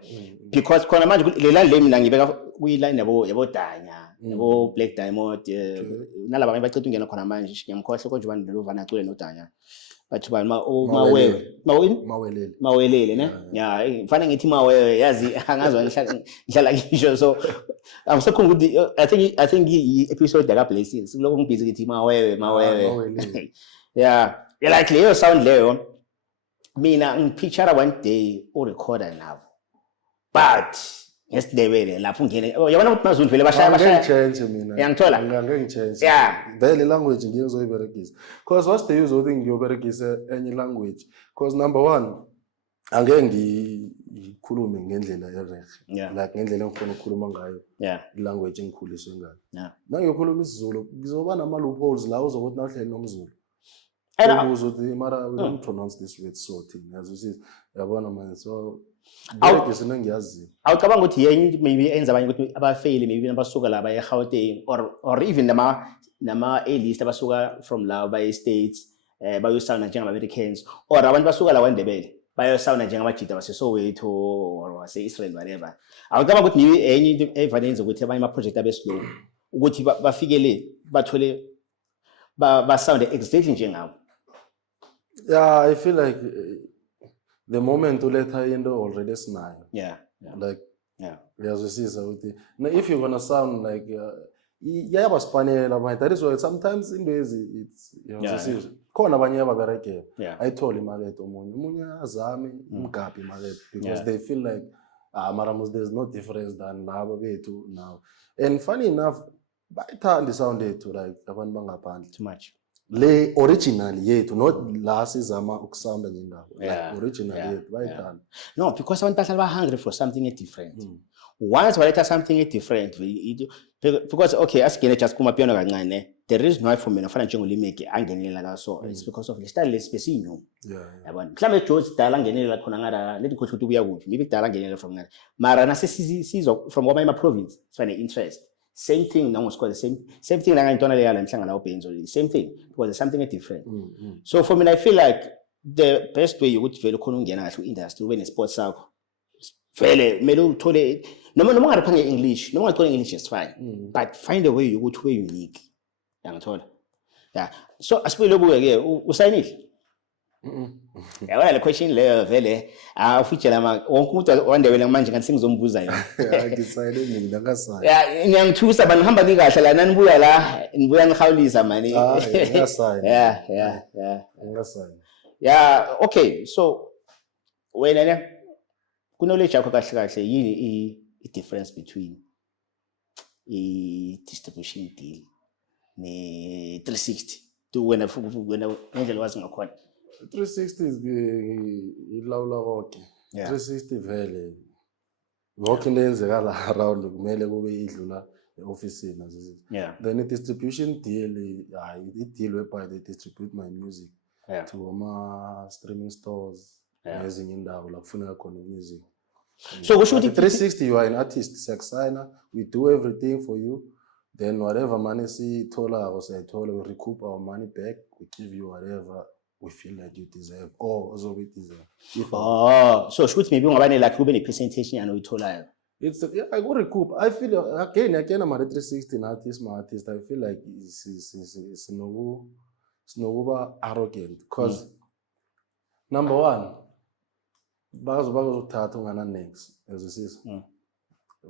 Because khona manje lela le mina ngibeka kuyiline yabo Danya, yabo Black Diamond, nalaba ngibacethe ungena khona manje ngiyamkhohle konje ubani lo vana acule noDanya. Bathi bani mawelele ne mfana ngithi mawewe yazi angazwa ngihlala ngisho so angisekhona ukuthi I think i-episode yaka Blessings lokho ngibhizi ngithi mawewe like leyo sound leyo mina ngipicture one day urecorder nabo but ngesindebele lapho ungene yabona ukuthi maZulu vele bashaya change mina ngiyangithola ngangichange vele language ngiyozoyiberegisa because what's the use ukuthi ngiyoberegisa any language because number one angeke ngikhulume ngendlela erehe like ngendlela engifuna ukukhuluma ngayo ilanguage engikhuliswe ngayo nangiyokhuluma isiZulu ngizoba nama loopholes la uzokuthi nawuhleli nomZulu uzothi mara we don't pronounce this word so thing as you see yabona man so awugisina ngiyazi awucabanga ukuthi yenye maybe enza abanye ukuthi abafail maybe nabasuka la baye Gauteng or even nama A-list abasuka from la baye States bayosawuna njengama Americans or abantu basuka la kwaNdebele bayosawuna njengabajida baseSoweto or wase-Israel whatever awucabanga ukuthi niwe enye into evanenze ukuthi abanye ama project abeslow ukuthi bafikele bathole basound exactly njengawo. I feel like the moment uletha into already sinayo like uyazwisisa ukuthi if you're gonna sound like yayabasipanela abanye that is why sometimes into it's uyazwisisa khona abanye ababerekela ayithola imakethe omunye azame imgaphi imakethe because they feel like mara there's no difference than laba bethu now and funny enough bayithanda isound yethu like abantu bangaphandle too much le original yethu not la sizama ukusounda njengabo like original yethu bayithanda no because abantu bahlala hungry for something different once waletha something different because okay asigene just kuma piano kancane there is no for mina fana njengolimeke angenelela la so it's because of the style lespesinyo yabona mhlambe George dala angenelela khona ngara lethi khothi ukuthi ubuya kuphi maybe dala angenelela from ngara mara nase sizwa from kwamanye ama province sifane interest same thing now the same thing like intona leya la nhlangana uBenzo, same thing, because there's something different. So for me I feel like the best way ukuthi vele khona ungena kahle ku-industry ube ne-sports sakho vele kumele uthole noma ungaphanga English, noma ungathole English is fine, but find a way ukuthi ube unique. Yangithola. Yeah, so asibuyele kuwe ke usayinile. Yabona le question leyo vele ufitshela wonke umuntu wandebele manje ngathi sengizombuza yona. Ngisayile mina ngasayile. Yeah, ngiyangithusa bani hamba nikahle la nanibuya la nibuya ngihawulisa mani. Ngasayile. Yeah. Ngasayile. Yeah, okay, so wena ne knowledge yakho kahle kahle yini i-difference between i-distribution deal ne 360 to wena ngendlela wazi ngakhona? 360 is ilawula konke. 360 vele konke into eyenzeka la around kumele kube idlula e-ofisini azizi. Then i-distribution deal i-deal whereby they distribute my music to ama-streaming stores nezinye indawo la kufuneka khona music. So kusho ukuthi 360 you are an artist, siyakusayina, we do everything for you, then whatever money siyitholako siyayithola, we recoup our money back, we give you whatever we feel like you deserve or ozobe deserve. So should maybe ungaba ne-luck ube ne-percentage yani oyitholayo? It's I go recoup. I feel again my 360 artist, my artist, I feel like it's no arrogant because number one, bazothatha ungana next ezisisa.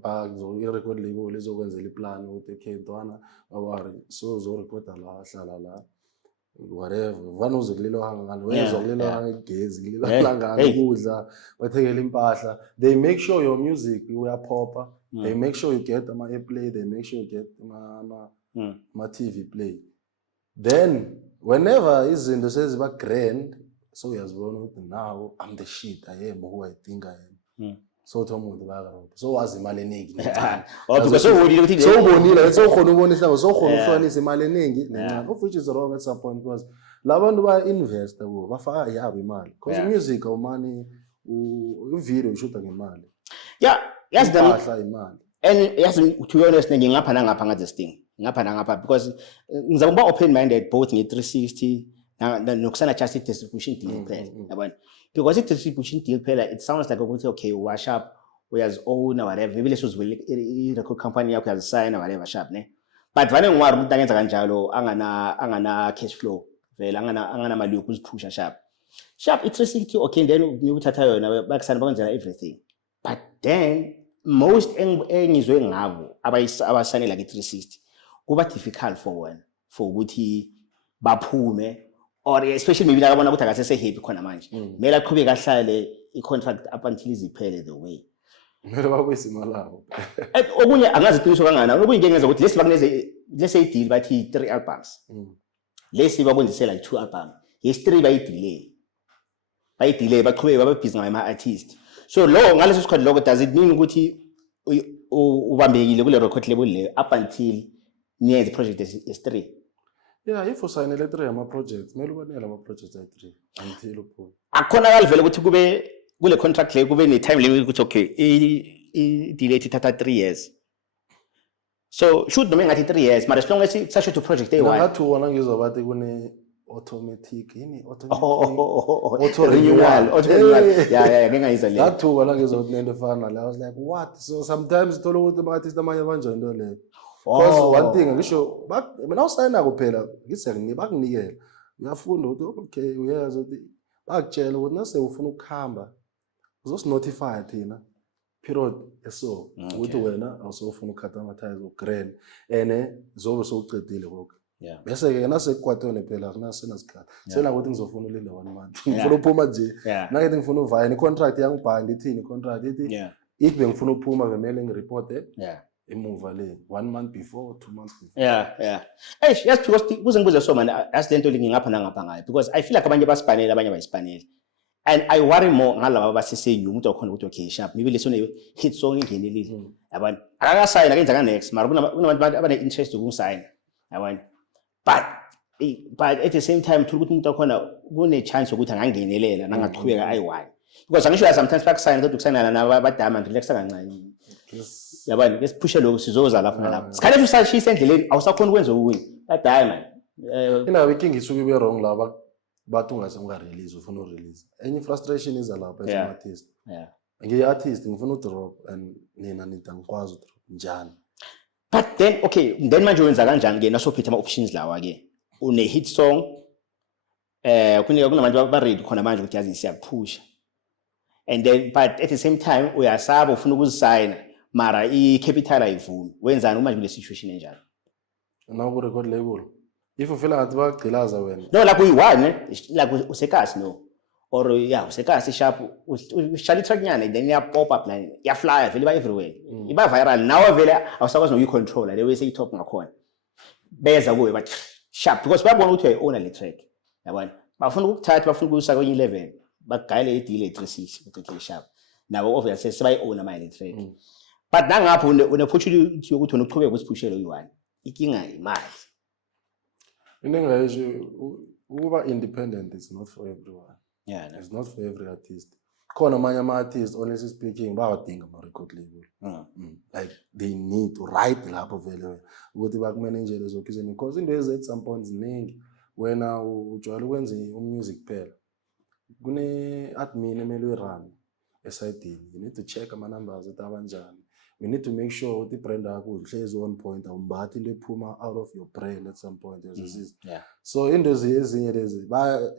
Bazoyirecord label lezokwenzela iplan ukuthi okay ntwana awari so uzorecorda la hlala la whatever vana uzokulelo hangana wezokulelo ngegezi kulelo langana ukudla bathekela impahla. They make sure your music uyapopa, they make sure you get ama airplay, they make sure you get ma TV play. Then whenever izinto seziba grand so uyazibona ukuthi now I'm the shit, I am who I think I am. So umuntu baka so wazi imali eningi because so ubonile ukuthi so ubonile so khona ubonisa so khona ukuhlanisa imali eningi nencane, of which is wrong at some point because labantu ba invest kubo bafaka yabo imali because music awumani video ushuta ngemali. Yes then imali and yes to be honest ngingapha nangapha ngathi this thing ngapha nangapha because ngizaba ba open minded both nge360 nokusana just i-distribution deal phela yabona, because i-distribution deal phela it sounds like ukuthi okay wash up uyazi-own or whatever, maybe leso zvele i-record company yakho uyazi-sign or whatever sharp ne, but vane ngwari umuntu angenza kanjalo angana cash flow vele angana mali yokuziphusha sharp i-360 okay then uyuthatha yona bakusana bakwenzela everything, but then most engizwe ngabo abasanela ke-360 kuba difficult for wena for ukuthi baphume or especially maybe nakabona ukuthi akasese happy khona manje kumele aqhubeke ahlale i-contract up until iziphele the way kumele babuyise imali yabo. Okunye angazi iqiniso kangana, okunye ngenza ukuthi lesi bakuneze lesi deal bathi 3 albums lesi bakwenzise like 2 albums yes 3 bayi-delay baqhubeke babe busy ngama-artist. So lo ngaleso sikhathi lokho does it mean ukuthi ubambekile kule record label le up until niyenze project is 3? Yeah, if usaynele 3 ama-projects kumele ubanele ama-projects ayi-3 until uphume. Akukhonakali vele ukuthi kube kule contract le kube ne-time limit ukuthi okay i-delay ithatha 3 years, so should noma ngathi 3 years mara as long as sasho to project eyi-1 ngathi wona ngizwa bathi kune automatic yini auto renewal yeah ngengayizwa le ngathuka la ngizwa ukuthi nento efana nale. I was like what, so sometimes uthola ukuthi ama-artist amanye banjani into leyo because one thing ngisho mina usayina kuphela bakunikela uyafunda ukuthi okay uyazi ukuthi bakutshela ukuthi nase ufuna ukuhamba uzosinotify thina period eso ukuthi wena awusofuna ukukhatha ama-ties ugrand ene zobe sowucedile konke bese ke nase kukwatone phela kunasenasikhathi sena ukuthi ngizofuna ulinda 1 month ngifuna uphuma nje nangithi ngifuna uvaya i-contract yangibhanda ithini i-contract ithi if bengifuna ukuphuma bemele ngireporte emuva le 1 month before 2 months before. Yes because kuze ngibuze so man as lento ngingapha nangapha ngayo because I feel like abanye baspanela abanye bayispanela and I worry more ngalabo abaseseyini umuntu okhona ukuthi okay sharp maybe leso ne hit song ingenelile yabona akasayina kenza ka next mara kunabantu abane interest ukusayina yabona but at the same time ukuthi umuntu okhona kune chance ukuthi angangenelela nangaqhubeka ayi-1 because angisho sometimes bakusayina kodwa ukusayina naba badama relaxa kancane yabani ke siphushe lokho sizoza lapho nalapho sikhale usashisa endleleni awusakhona ukwenza okunye badayi man inabe inkinga isuke ibe wrong la bathi ungarelease ufuna urelease enye frustration iza lapho as an artist ngiyi-artist ngifuna udrop and nina nithi angikwazi udrop njani. But then then manje wenza kanjani-ke nasophethe ama-options lawa-ke une-hit song kunabantu abaready khona manje ukuthi yazi siyakuphusha and then but at the same time uyasaba ufuna ukuzisayina mara i-capital ayivumi wenzani manje kule situation enjalo now ku-record label if ufila ngathi bayagcilaza wena no like uyi-one like usekasi no or usekasi sharp ushala i-track nyana then iya-pop up line iyaflya vele iba everywhere iba viral nawe vele awusakwazi nokuyi-controla leyo seyi-top ngakhona beza kuwe bathi sharp because bayabona ukuthi uyayi-owna le track yabona bafuna ukukuthatha bafuna ukuyisa kwenye i-11 bagayele i-deal e-360 ukuthi okay sharp nabo obviously sebayi-owna manje le track but nangapho une-opportunity yokuthi wena uqhubeke usiphushele uyi-one inkinga imali into engayisho ukuba independent is not for everyone. Yeah, no. It's not for every artist. Khona amanye ama-artist honestly speaking bawadinga ama-record label. Like they need to write lapho vele ukuthi bakumanagele zonke izinto because into ezi at some point ziningi wena ujwayele ukwenza umusic kuphela kune-admin emele uyi-run esayidini you need to check ama-numbers ukuthi abanjani. We need to make sure ukuthi i-brand yakho uhlezi on point awumbathi into ephuma out of your brain at some point so into ezinye lezi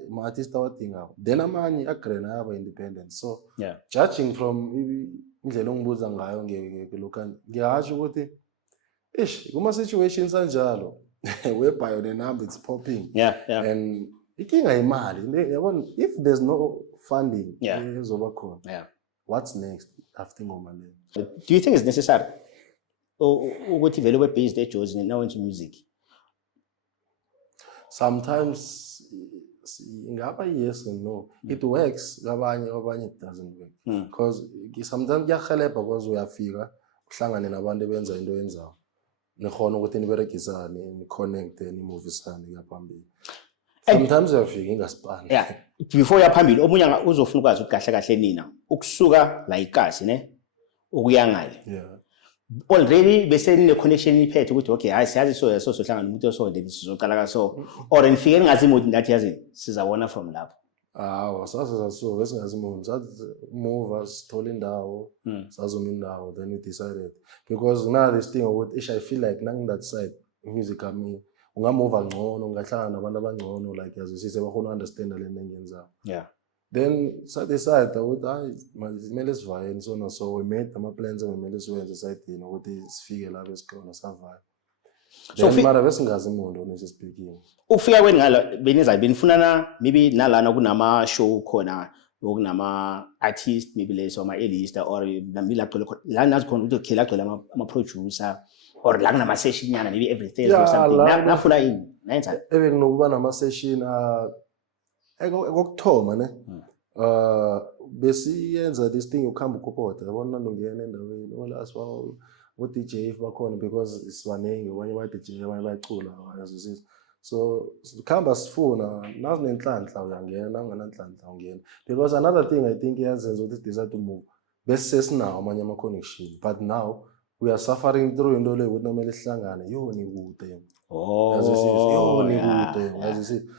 ama-artist awadingako then amanye agrena yaba independent so judging from indlela ongibuza ngayo ngelokani ngiyasho ukuthi kuma-situations anjalo whereby the number it's popping and inkinga imali yabona if there's no funding ezoba khona what's next after ngoma leyo. Do you think it's necessary ukuthi vele ube-based eJozi now into music? Sometimes ingaba yes and no. It works kabanye it doesn't work because sometimes kuyahelebha because uyafika uhlangane nabantu benza into yenzayo nikhona ukuthi niberegisane ni-connect ni-movisane yaphambili. Sometimes uyafika ingasipani. Before yaphambili omunye uzofuna ukwazi ukuthi kahle kahle nina ukusuka la ikasi ne ukuya ngale already bese nine connection iphethe ukuthi okay hayi siyazi so sohlangana nomuntu osonde sizoqala ka so or nifike ningazi imoto nathi yazi sizabona from lapho sasuka bese ngazi imoto sathi move sithola indawo sazoma indawo then we decided because now this thing ukuthi I feel like nang that side music ami ungamova ngcono ungahlangana nabantu abangcono like yazi sisebafuna understand le nto engenzayo then decide ukuthi hayi kumele sivayeni so we made ama-plans emele siwenze esayidini ukuthi sifike lapho esikhona savaya then mara besingazi imondo honestly speaking ukufika kweni ngala benifunana maybe nalana kunama-show khona okunama-artist maybe leso ama-elista or maybe lagcwele khona la nazi khona ukuthi okay lagcwele ama-producer or la kunama-session nyana maybe every Thursday or something nafuna ini nayenza ebekunokuba nama-session kokuthoma ne besiyenza this thing yokuhamba ukhophotha yabona nongena endaweni olaswa o-DJ bakhona because isibaningi abanye ba-DJ abanye bayacula yazisisa so sikhamba sifuna nazi nenhlanhla uyangena ungananhlanhla ungena because another thing I think iyazenza ukuthi decide to move bese sesinawo amanye ama-connection but now we are suffering through into leyo ukuthi namele sihlangane ni kude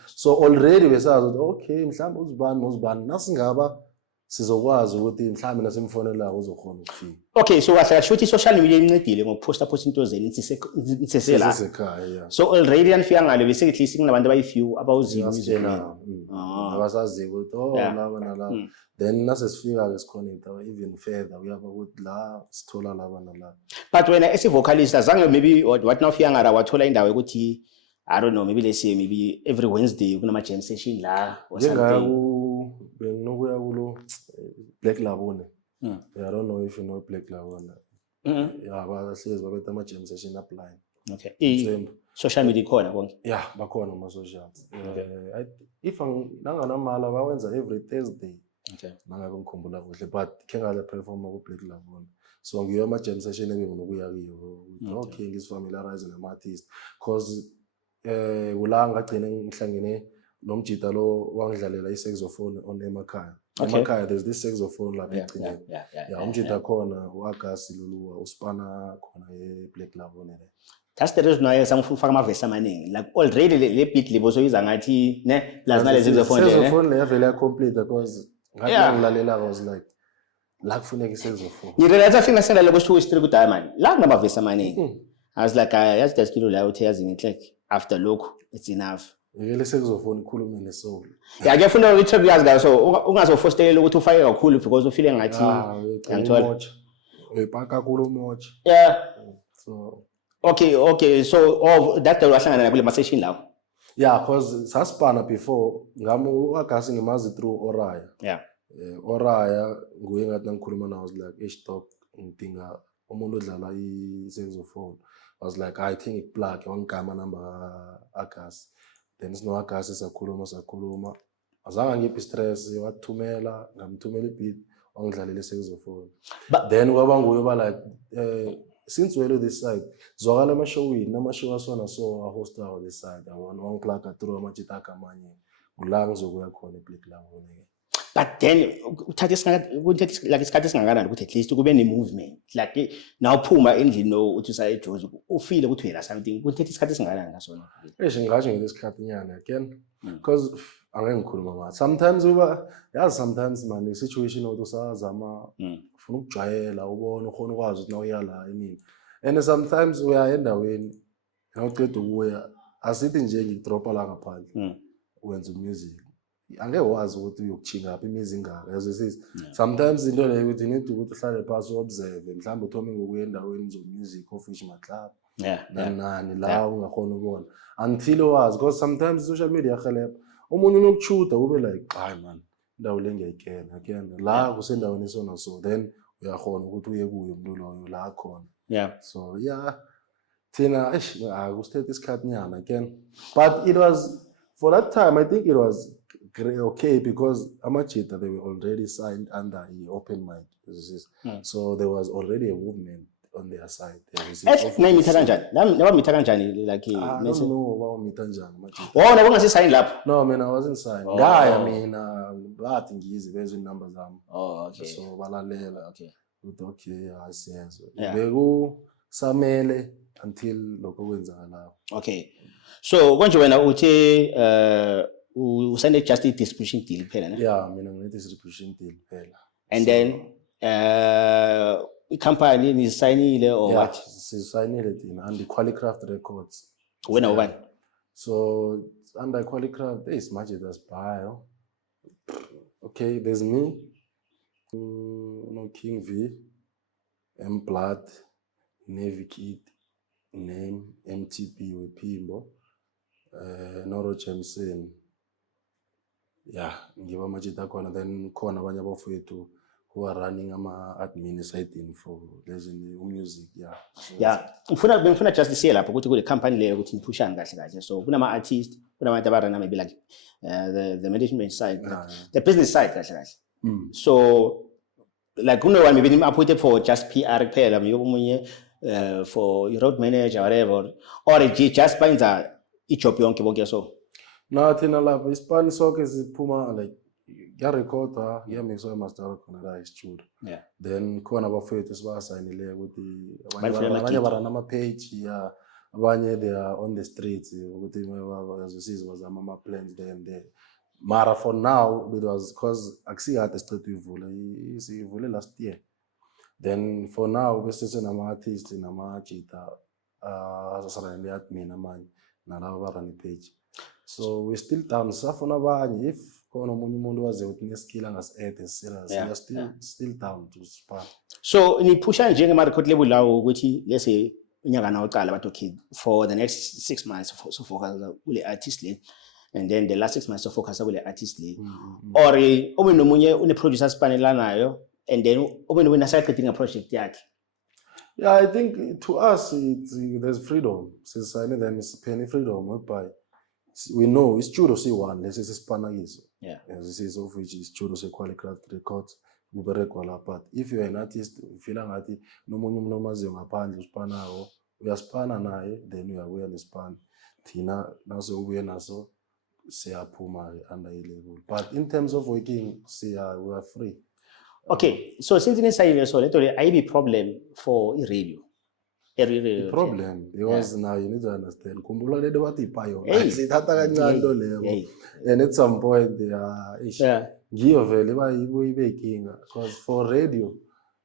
so already besazi ukuthi okay mhlawumbe uzibani nozibani nasingaba sizokwazi ukuthi mhlawumbe nasimfonela uzokhona ukufika. Okay, so kahle shuthi social media incedile ngokuphosta into zeni nitsesela so already anifika ngale bese at least kunabantu abayi-few abawuziyo abasaziyo ukuthi laba nalaba then nasesifika-ke sikhonekta even further uyaba ukuthi la sithola laba nalaba. But wena esi-vocalist azange maybe wathi nawufika ngara wathola indawo yokuthi I don't know maybe let's say maybe every Wednesday kunama-jam session la or something benginokuya kulo Black Labone. I don't know if you know Black Labone. Bahlezi babetha ama-jam session upline. Okay. Social media khona konke? Bakhona ama-socials. If nanganamala bawenza every Thursday. Nangabe ngikhumbula kuhle but khengale performa ku-Black Labone. So ngiyo ama-jam session ebenginokuya kiyo. Okay, ngisifamiliarize nama-artist because kula ngagcine ngihlangene nomjita lo wangidlalela i-saxophone on emakhaya emakhaya there's this saxophone lapha eceleni umjida khona uAgasi loluwa uspana khona eBlack Lavone le. That's the reason why sangifaka amavesi amaningi like already le beat libo soyiza ngathi ne plus nale saxophone le yavela complete because ngathi ngilalela I was like la kufuneka isaxophone ngirealize afika sendala kwesithuko isitri ku Diamond la kunamavesi amaningi I was like yazi just kilo la uthi yazi ngitlek after lokho it's enough ngeke saxophone ikhulume nesoul kuyafuna ukuthi track yazi ngaso ungazofostelela ukuthi ufake kakhulu because ufile ngathi ngiyangithola uyipaka kulo mocha so okay so that day wahlangana kule session lawo cause saspana before uAgasi ngimazi through Oraya Oraya nguye ngathi ngikhuluma nawo like stop ngidinga umuntu odlala i-saxophone I was like I think plug wangigama number Agasi then sino Agasi sakhuluma azange ngiphi stress wathumela ngamthumela ibeat wangidlalela i-saxophone then kwaba nguye ba like since we this side zwakala amashowini namashow asona so ahosta on this side wangiplaga through amajita kamanye ngula ngizokuya khona eBlack Lavone. But then uthatha isikhathi esingakanani ukuthi at least kube ne movement like now phuma endlini no uthi usaye eJozi ufile ukuthi uyela something kuthatha isikhathi esingakanani ngasona ngasho ngesikhathi nyana again because angeke ngikhuluma ngathi sometimes man the situation ukuthi usazama ufuna ukujwayela ubone ukhona ukwazi ukuthi nawuya la enini and sometimes uya endaweni nawuqeda ukuya asithi nje ngidropa la ngaphandle wenza music angeke wazi ukuthi uyokujinga lapha imizi ingaka as it is sometimes into leyo ukuthi need ukuthi uhlale phansi observe mhlawumbe uthome ngokuya endaweni zo music office club nani la ungakhona ukubona until wazi because sometimes social media help umuntu unokuchuda ube like hayi man indawo le ngiyayikena again la kusendaweni esona so then uyakhona ukuthi uye kuyo umuntu loyo la khona so thina akusithethe isikhathi nyana again but it was for that time I think it was okay because amajita they were already signed under the open mic so there was already a movement on their side nayimitha kanjani nabamitha kanjani like no bawamitha kanjani amajita nabo ngasisign lapho no mina I wasn't signed ngaya mina bathi ngizi bezwe inamba zami okay so balalela okay asiyazo beku samele until lokho kwenzakala okay so konje wena uthi usane just a distribution deal phela ne mina ngine distribution deal phela and then i-company ni signile or what signile thina and Qualicraft Records wena ubani so under Qualicraft there is much as bio okay there's me no King V M Blood Navy Kid name MTP wePhimbo Noro Jameson ngiba amajita khona then khona abanye abafowethu who are running ama-admin side for lezini music ngifuna just siye lapho ukuthi kule company leyo ukuthi niphushane kahle so kunama-artist kunabantu abarana maybe like the management side the business side kahle so like kuno-one maybe nim-appointed for just PR kuphela maybe omunye for road manager whatever or just benza ijob yonke bonke so thina lapha isipani sonke siphuma like ngiyarekhoda ngiyamixwa master khona la e-studio then khona abafowethu sibasayinile ukuthi abanye barana ama-page abanye they are on the streets ukuthi bazosiza bazama ama-plans there and there mara for now it was because akusikade straight uyivule last year then for now bese senama-artist namajita asasarane le-admin amanye nalabo barana i-page so we still down safuna abanye if khona omunye umuntu waze ukuthi neskill angasi-add serious still down to span so niphusha njengema-record label lawo ukuthi lese unyaka nawo uqala bathi okay for the next 6 months so focus kule artist le and then the last 6 months so focus kule artist le or omunye nomunye une-producer sipanelanayo and then omunye nomunye asaqedinga project yakhe I think to us there's freedom sisayine then sipheni freedom whereby we know istudio si-one lesi sisipana kiso this is of which istudio se-Qualicraft Records kuberegwa la but if you're an artist ufila ngathi nomunye umuntu omaziyo ngaphandle usipanawo uyasipana naye then uyabuya nesipana thina naso ubuye naso siyaphuma under i-label. But in terms of working, we are free. Okay, so since in inside so let I be problem for radio. The problem because now you need to understand. Kumbula le what ipayo. Sithatha kancane into leyo. And at some point they are ngiyo vele ibe because for radio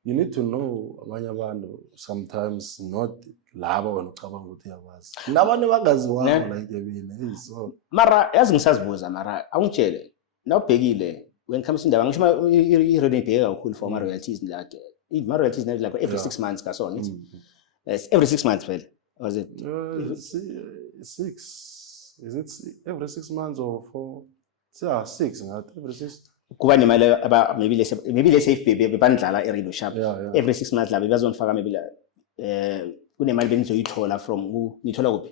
you need to know abanye abantu sometimes not labo wena ucabanga ukuthi uyabazi. Nabantu bangaziwayo like mina. So mara yazi ngisazibuza mara awungitshele nawubhekile when comes indaba ngisho i-radio ibheka kakhulu for ama royalties like i-royalties like every 6 months ka so ngithi. Every 6 months, well, was it? 6. Is it every 6 months or 4? Yeah, 6. Not every 6. Kuba nemali about maybe let's say bebandlala e-radio shop. Every 6 months la bezonfaka maybe la kunemali benizoyithola from nithola kuphi?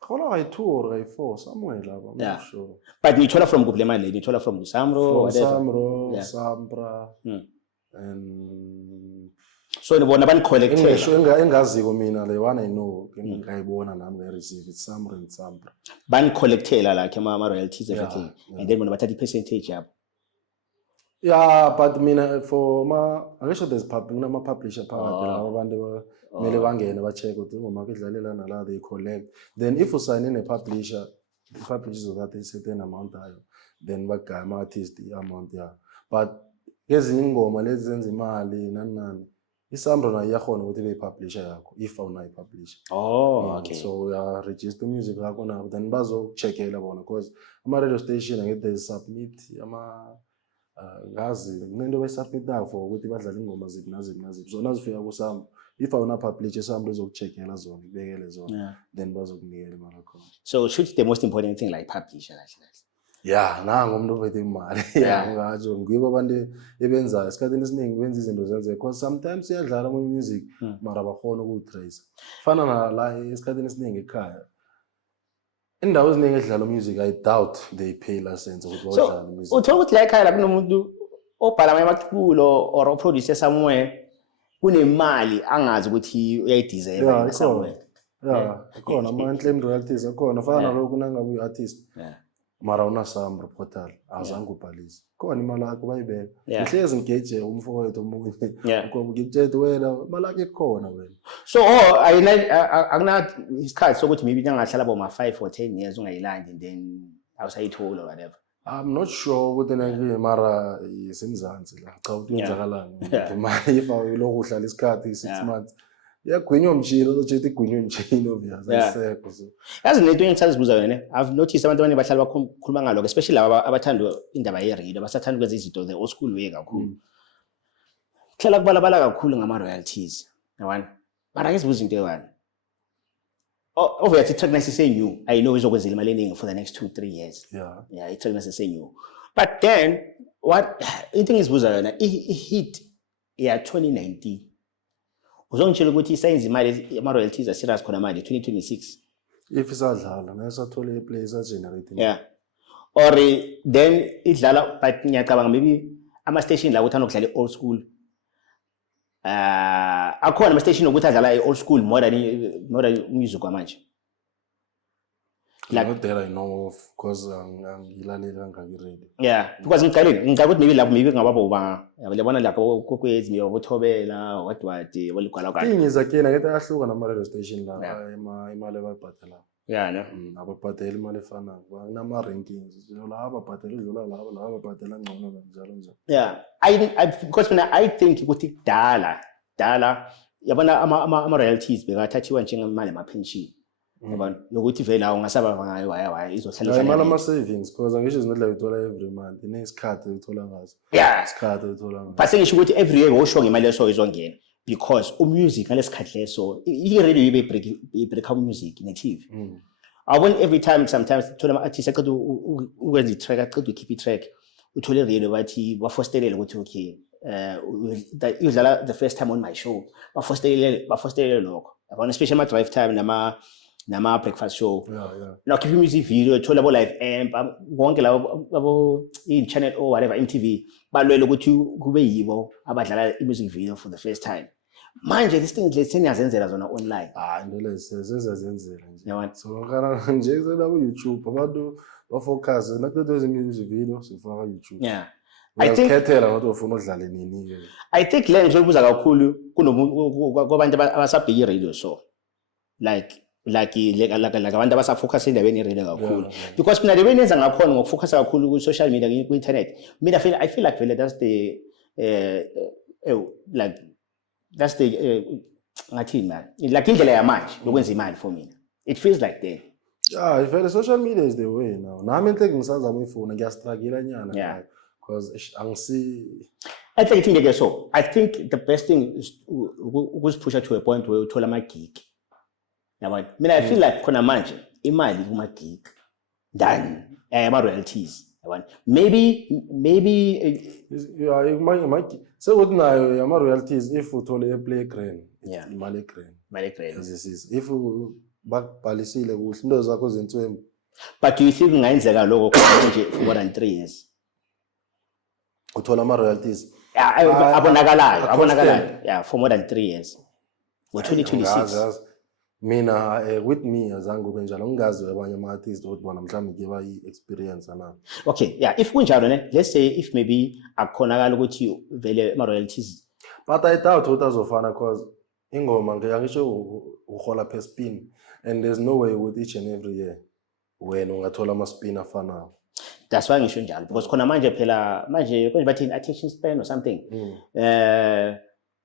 Khola I2 or I4 somewhere la, I'm not sure. But nithola from kuphi le mali? Nithola from Samro, whatever. Samro, Sampra, and so nibona bani collectela engaziko mina le one I know ngayibona nami I receive it Samro and Sampra bani collectela like ama royalties everything and then bona bathatha percentage yabo. Yeah, but mina for angisho there's nama publisher phakathi labo abantu mele bangene ba check ukuthi ngoma kudlalela nala they collect, then if usayine ne publisher, the publishers will that a certain amount ayo, then bagaya ama artist the amount ya, but ezinye ingoma lezi zenza imali nani iSamro na iyakhona ukuthi beyipublisher yakho if awunayo ipublisher. Okay. So ya register music yakho na then bazocheckela bona because ama radio station angeke submit ama ngazi nento bayisubmit for ukuthi badlala ingoma ziphi naziphi zona zifika kuSamro if awuna publisher Samro izokucheckela zona ibekele zona then bazokunikela imali yakho. So should the most important thing like publisher kahle. Yeah, nangu umuntu ophethe imali. Ngatsho ngibo abantu ebenza isikhathini esiningi benza izinto zenze because sometimes uyadlala ama music mara bakhona ukutrace. Fana na la isikhathini esiningi ekhaya. Indawo eziningi edlala music I doubt they pay license ukuthi badlale music. So uthola ukuthi la ekhaya la kunomuntu obhala amaculo or producer somewhere kunemali angazi ukuthi uyayideserve somewhere. Yeah, khona ama claim royalties akhona fana lokho nangabe uyi artist. Mara una Samro portal azange ubhalise khona imali yakho bayibeka ngihlezi ngigeje umfowethu omunye ngoba ngitshela wena imali yakho ikhona wena. So akuna isikhathi sokuthi maybe nangahlala bo ma 5 or 10 years ungayilandi then awusayithola whatever. I'm not sure ukuthi nake mara isemzansi la cha ukuthi yenzakalani imali ifa lokhu uhlala isikhathi 6 months yagwinywa umjini uzothi igwinywa umjini obviously ayisekho so yazi lento engisazibuza wena I've noticed abantu abaningi bahlala bakhuluma ngaloko especially laba abathanda indaba ye radio basathanda ukwenza izinto the old school way kakhulu hlala kubalabala kakhulu ngama royalties yabona mara ngizibuza into ewana obviously Trackness is saying new I know izokwenza imali eningi for the next 2-3 years Trackness is saying new but then what I think izibuza wena hit ya 2019 uzongitshela ukuthi isayenza imali ama royalties are serious khona manje 2026 if isadlala nasathola iplay sa generate or then idlala but ngiyacabanga maybe ama station la uthanda ukudlala old school akhona ama station ukuthi adlala old school more than music manje like not there I know of because ngilalela ngakiredi because ngicela ukuthi maybe lapho maybe ngababo ba yabona lapho kokwezi miyobothobela what waligwala kahle ingizakena ke ayahluka nama radio station la imali abayibhatala no ababhatela imali efana kunama rankings la ababhatela udlula labo la ababhatela ngcono kanjalo njalo because I think ukuthi dala yabona ama royalties bekathathiwa njengemali ama pension yabona lokuthi vele awu ngasaba ngayo waya izohlala imali ama savings because angisho izinto uthola every month inesikhathi uthola ngazo isikhathi uthola ngazo base ngisho ukuthi every year wosho ngemali leso izongena because umusic ngalesikhathi leso i-radio ibe break music ne-TV awubona every time sometimes uthola ama artists aqeda ukwenza i-track aqeda ukhipha i-track uthola i-radio bathi bafosterele ukuthi okay udlala the first time on my show bafosterele lokho yabona especially ama drive time nama breakfast show now keep music video thola bo live amp bonke labo in channel or whatever MTV balwele ukuthi kube yibo abadlala i-music video for the first time manje this thing let's senzela zona online into lezi sezazenzela nje yabona so kana nje ku YouTube abantu focus nakulethe music video sifaka YouTube. Yeah. I think khethela ukuthi ufuna udlale nini ke. I think le ngizokubuza kakhulu kunomuntu abasabheka radio show. Like abantu abasafocus endaweni ye-radio kakhulu. Because mina le benza ngakhona ngokufocus kakhulu ku social media ku internet. Mina I feel like really that's the that's the ngathini man. Like indlela yamanje lokwenza imali for mina. It feels like that. Yeah, I feel social media is the way now. Nami into ngisazama ifuna ngiyastruggle nyana. Yeah. Because angisi I think so. I think the best thing is to push to a point where uthola ama gig. Yabona. Mina I feel like khona manje imali kuma gig than ama royalties. Yabona. Maybe yeah, so what nayo ama royalties if uthole play grand. Yeah. Imali grand. Imali grand. This if bakubhalisile kuhle into zakho zentswembu. But do you think ngayenzeka lokho nje for more than 3 years? Uthola ama royalties. Abonakalayo. Yeah, for more than 3 years. For 2026. Mina with me azange ube njalo ngingazi abanye ama artists ukuthi bona mhlawumbe ngiba i-experience na. Okay, yeah, if kunjalo let's say if maybe akhonakala ukuthi vele ama royalties. But I doubt ukuthi azofana because ingoma ngisho uhola per spin and there's no way with each and every year when ungathola ama spin afanayo. That's why ngisho njalo because khona manje phela manje konje bathi attention span or something.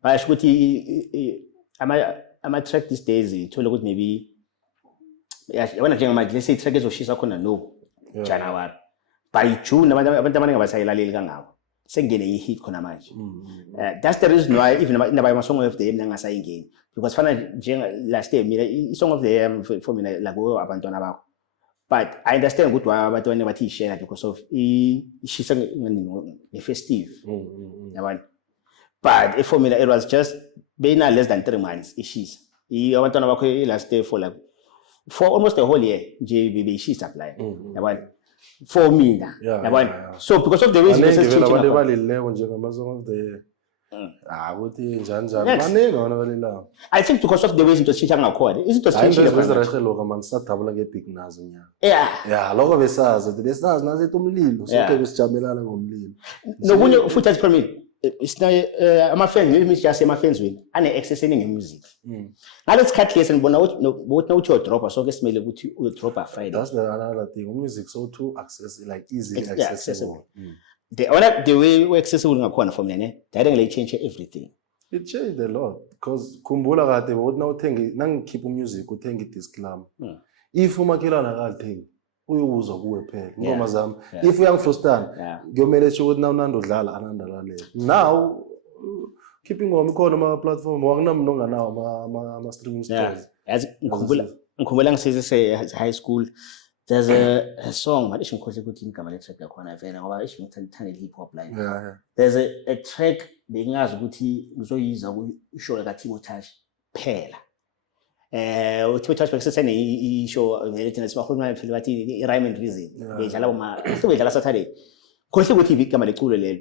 Bayasho ukuthi ama track these days ithola ukuthi maybe yabona njengama let's say track ezoshisa khona no January by June abantu abaningi abasayilaleli kangako sengene i-hit khona manje. That's the reason why even nabaya song of the year nangasayingeni because fana njenga last year mina i-song of the year for mina labo abantwana bakho. But I understand ukuthi why abantu bathi share because of ishisa nge-festive. Yabona. But if for me it was just being less than 3 months ishisa. Abantwana bakho last day for almost the whole year nje beyishisa apply. Yabona. For me na. Yabona. So because of the way it's abantu balileko njengama song of the year. Ukuthi njani maningi bona balilako. I think because of the ways into change ngakhona izinto zichange lokho lokho man sadabula ngebig nazo nyaka. Yeah lokho besazi nazo umlilo sonke besijamelana ngomlilo. Nokunye futhi athi from isina ama fans maybe just ama fans wini ane access eningi music. Ngalesikhathi lesi ngibona ukuthi uthi udropa sonke simele ukuthi udropa Friday. That's another thing. Music so too easily accessible. The way we accessible ngakhona for mina directly change everything. It changed a lot because khumbula kade ukuthi na uthenga nangikhipha music uthenga i-disc lami. If umakhelana akalithengi uyuzwa kuwe phela ngoma zami if uyangifrustana ngiyomele ukuthi na unando dlala anandalalela. Now keeping ngoma ikhona ama platform wakunami nonganawo ama streaming stores. As ngikhumbula ngisese high school there's a song but ngikhohle ukuthi igama le track yakhona vele ngoba ngithanda hip hop line. There's a track bengazi ukuthi ngizoyiza ku-show ka Timotash phela. Timotash bekesene i-show vele thina sibakhuluma phela bathi i-rhyme and reason bedlala bedlala Saturday. Khohle ukuthi igama leculo lelo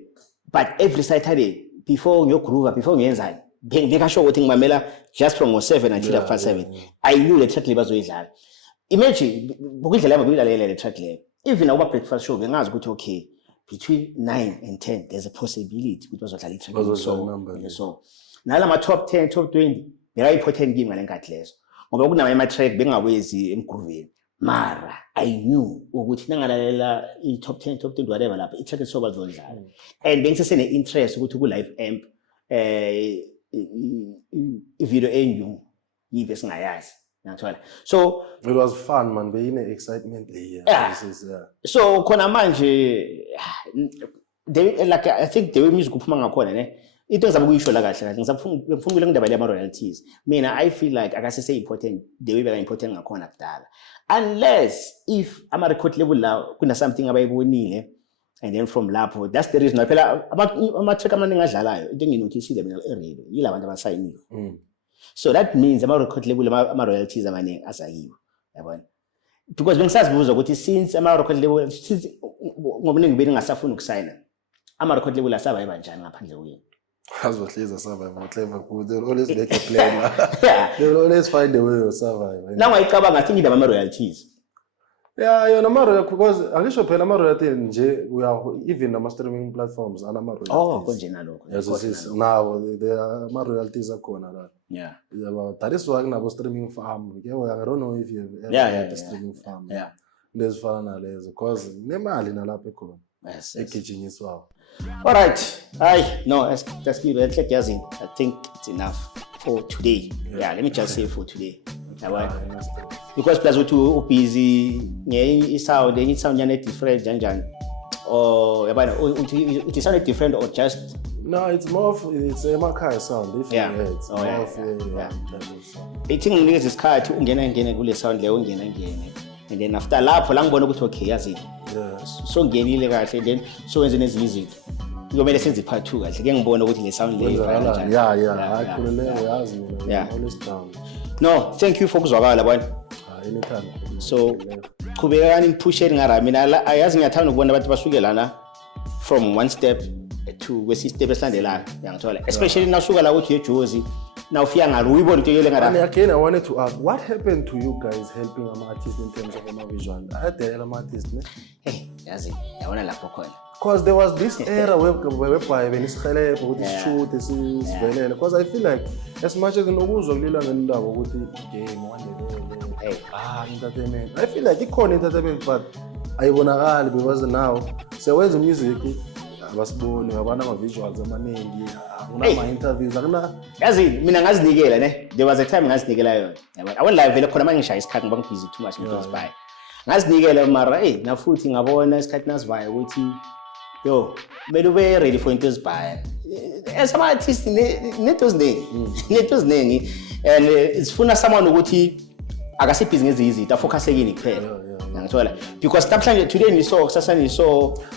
but every Saturday before ngiyogroove before ngiyenzani ngikasho ukuthi ngimamela just from 7 until 7. I knew the track lebazoyidlala. Imagine bukudlala babuyilalela le track leyo even our breakfast show bengazi ukuthi okay between 9 and 10 there's a possibility ukuthi bazodlala i-track so nala ma top 10 top 20 very important game ngalenkathi lezo ngoba kunama ama track bengawezi emgrooveni mara I knew ukuthi nangalalela i-top 10 top 20 whatever lapha i-track isoba zodlala and bengisesene interest ukuthi ku live amp i-video enyu yibe singayazi. So it was fun man being excitement so khona manje like I think the way music uphuma ngakhona ne into zabe kuyishola kahle ngizafuna indaba le ama royalties mina I feel like akasese important the way beka important ngakhona kudala unless if ama record label la kuna something abayibonile and then from lapho that's the reason phela ama track amaningi adlalayo into enginothisi mina e-radio yilabantu abasayiniwe. So that means ama record label ama royalties amaningi asayiwe yabona because bengisazibuza ukuthi since ama record label ngobuningi beni ngasafuna ukusayina ama record label asaba kanjani ngaphandle kwenu. Azohleza survive clever good they always make a plan. They will always find a way to survive. Now ngicabanga ngathi ngidaba ama royalties Yeah, yona ama-royalty because angisho phela ama-royalty nje even nama-streaming platforms anama-royalties. Oh, konje nalokho. Yes, nawo ama-royalties akhona la. Yeah. That is why kunabo-streaming farm. I don't know if you've ever Yeah, had a streaming farm. Yeah. Lezifana nalezo because nemali nalapho ekhona. Yes. Egijinyiswayo. All right. That's good. I think it's enough for today. Yeah, let me just say for today. Because plus we busy, it sound different, or it sounded different or just. No, it's more of it's a Makai sound. It's more of I think niggas is car to ungena kule sound le ungena. And then after lapho la ngibona ukuthi okay yazi. So ngenile kahle then so wenze nezinye izinto. Ngiyomela senze part 2 kahle. Ke ngibona ukuthi le sound le yeah. Always down. No, thank you for kuzwakala bwana. Anytime. So qhubekani niphusheni ngara mina ayazi ngiyathanda ukubona abantu basuke lana from one step to kwesi step esilandelayo ngiyangithola especially nawusuka la uthi eJozi now ufika ngalo uyibona into yele ngara. And again I wanted to ask what happened to you guys helping artists in terms of ama visual adelela artists ne hey yazi yabona lapho khona because there was this era whereby benisihelebha ukuthi shoot isivelele because I feel like as much as nokuzwa kulila ngendaba ukuthi game wandebele entertainment I feel like ikhona entertainment but ayibonakali because now sewenza music abasiboni abantu ama visuals amaningi unama interviews akuna yazi mina ngazinikela ne there was a time ngazinikela yona yabona I won't lie vele khona mangishaya isikhathi ngoba ngibusy too much into zibaye ngazinikela mara na futhi ngabona isikhathi nasivayo ukuthi yo mele ube ready for into ezibhaya as ama artists neto ziningi and isifuna someone ukuthi akasibhizi ngezizinto afocusekini kuphela ngithola because namhlanje today kusasa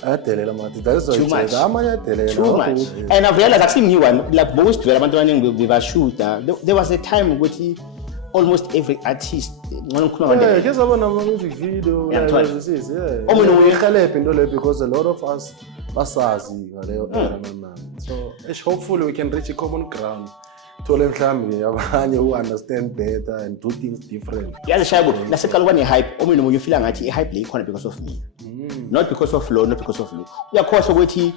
adelela mathi that is why amanye adelela too much and I've realized akusimnyiwa like most develop abantu abaningi bebashuta there was a time ukuthi almost every artist ngona ngikhuluma ngande ke sabona ama music video omunye uyihelebha into leyo because a lot of us basazi ngaleyo era mama so hopefully we can reach a common ground thole mhlambi abanye who understand better and do things different yazi shayabo lasiqala kwane hype omunye nomunye ufila ngathi ihype le ikhona because of me not because of Flo not because of you uyakhohlwa ukuthi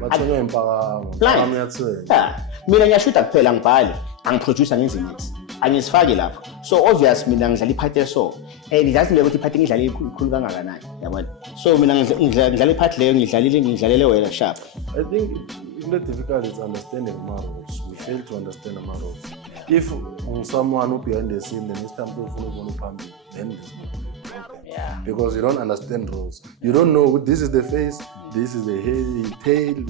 bathonywe impaka amyathwe mina ngiyashuta kuphela ngibhali angiproducer ngenze mix angisifake lapho so obvious mina ngidlala ipart eso and that's ukuthi ipart ngidlala ikhulu kangakanani yabona so mina ngidlala ipart leyo ngidlalele wena sharp I think the difficult is understanding Maros. We fail to understand Maros. If someone who behind the scene, then it's time to follow one family, then there's no problem. Because you don't understand roles. You don't know this is the face, this is the head, tail,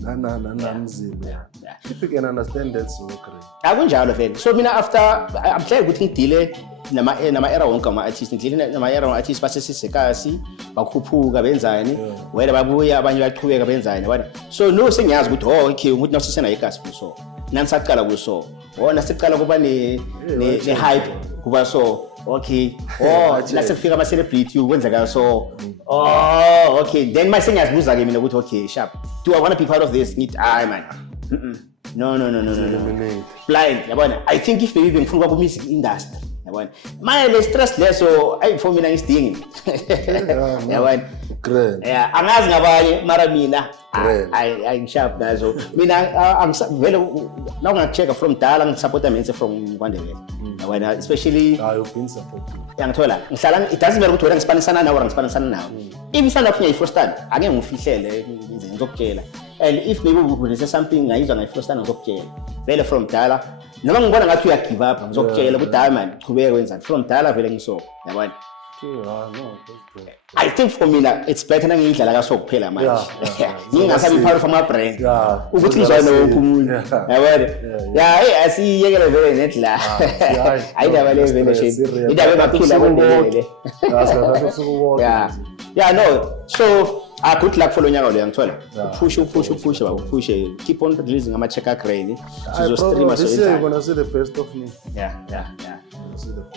If you can understand that, so correct. Akunjalo vele. So mina after I'm trying ukuthi ngidile nama era wonke ama artists ngidile nama era ama artists basesisekasi bakhuphuka benzani wena babuya abanye baqhubeka benzani yabona so no sengiyazi ukuthi okay ukuthi nawusisena igasi kuso nanisaqala kuso wona siqala kuba ne hype kuba so okay nasifika ama celebrity ukwenzeka so okay then mase ngiyazibuza ke mina ukuthi okay sharp do I want to be part of this ngithi man no blind yabona I think if maybe ngifuna ku music industry yabona manje le stress leso for mina ngisidingi yabona great angazi ngabanye mara mina sharp nazo mina vele now ngachecka from dala ngisupport mense from KwaNdebele yabona especially you've been supporting ngithola ngihlala it doesn't matter ukuthi wena ngispanisana nawe ngispanisana nawe ibisana lapho ngiyifrostana ake ngifihlele ngizokutshela and if maybe ukulisa something ngayizwa ngayifrostana ngizokutshela vele from dala noma ngibona ngathi uya give up ngizokutshela ukuthi man qhubeka wenzani from dala vele ngiso yabona I think for me it's better nangiyidlala kaso kuphela manje ngingasabi part of my brand ukuthi ngizwane wonke umuntu yabona asiyekele vele netla ayidaba le vele shame idaba baphila kwendele no so good luck for lo nyaka lo yangithola push keep on releasing ama checker crane sizo streamer so this year you're going to see the best of me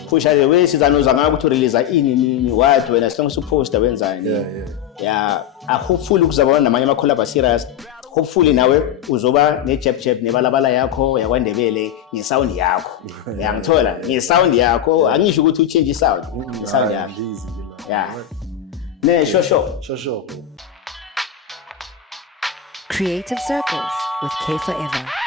push the way sizanoza ngaba ukuthi release ini what wena silonge suposter wenzani hopefully kuzaba namanye ama collab serious hopefully nawe uzoba ne jab nebalabala yakho yakwaNdebele ngesound yakho ngithola ngesound yakho angisho ukuthi u change sound yakho Sure. Creative Circles with K Forever.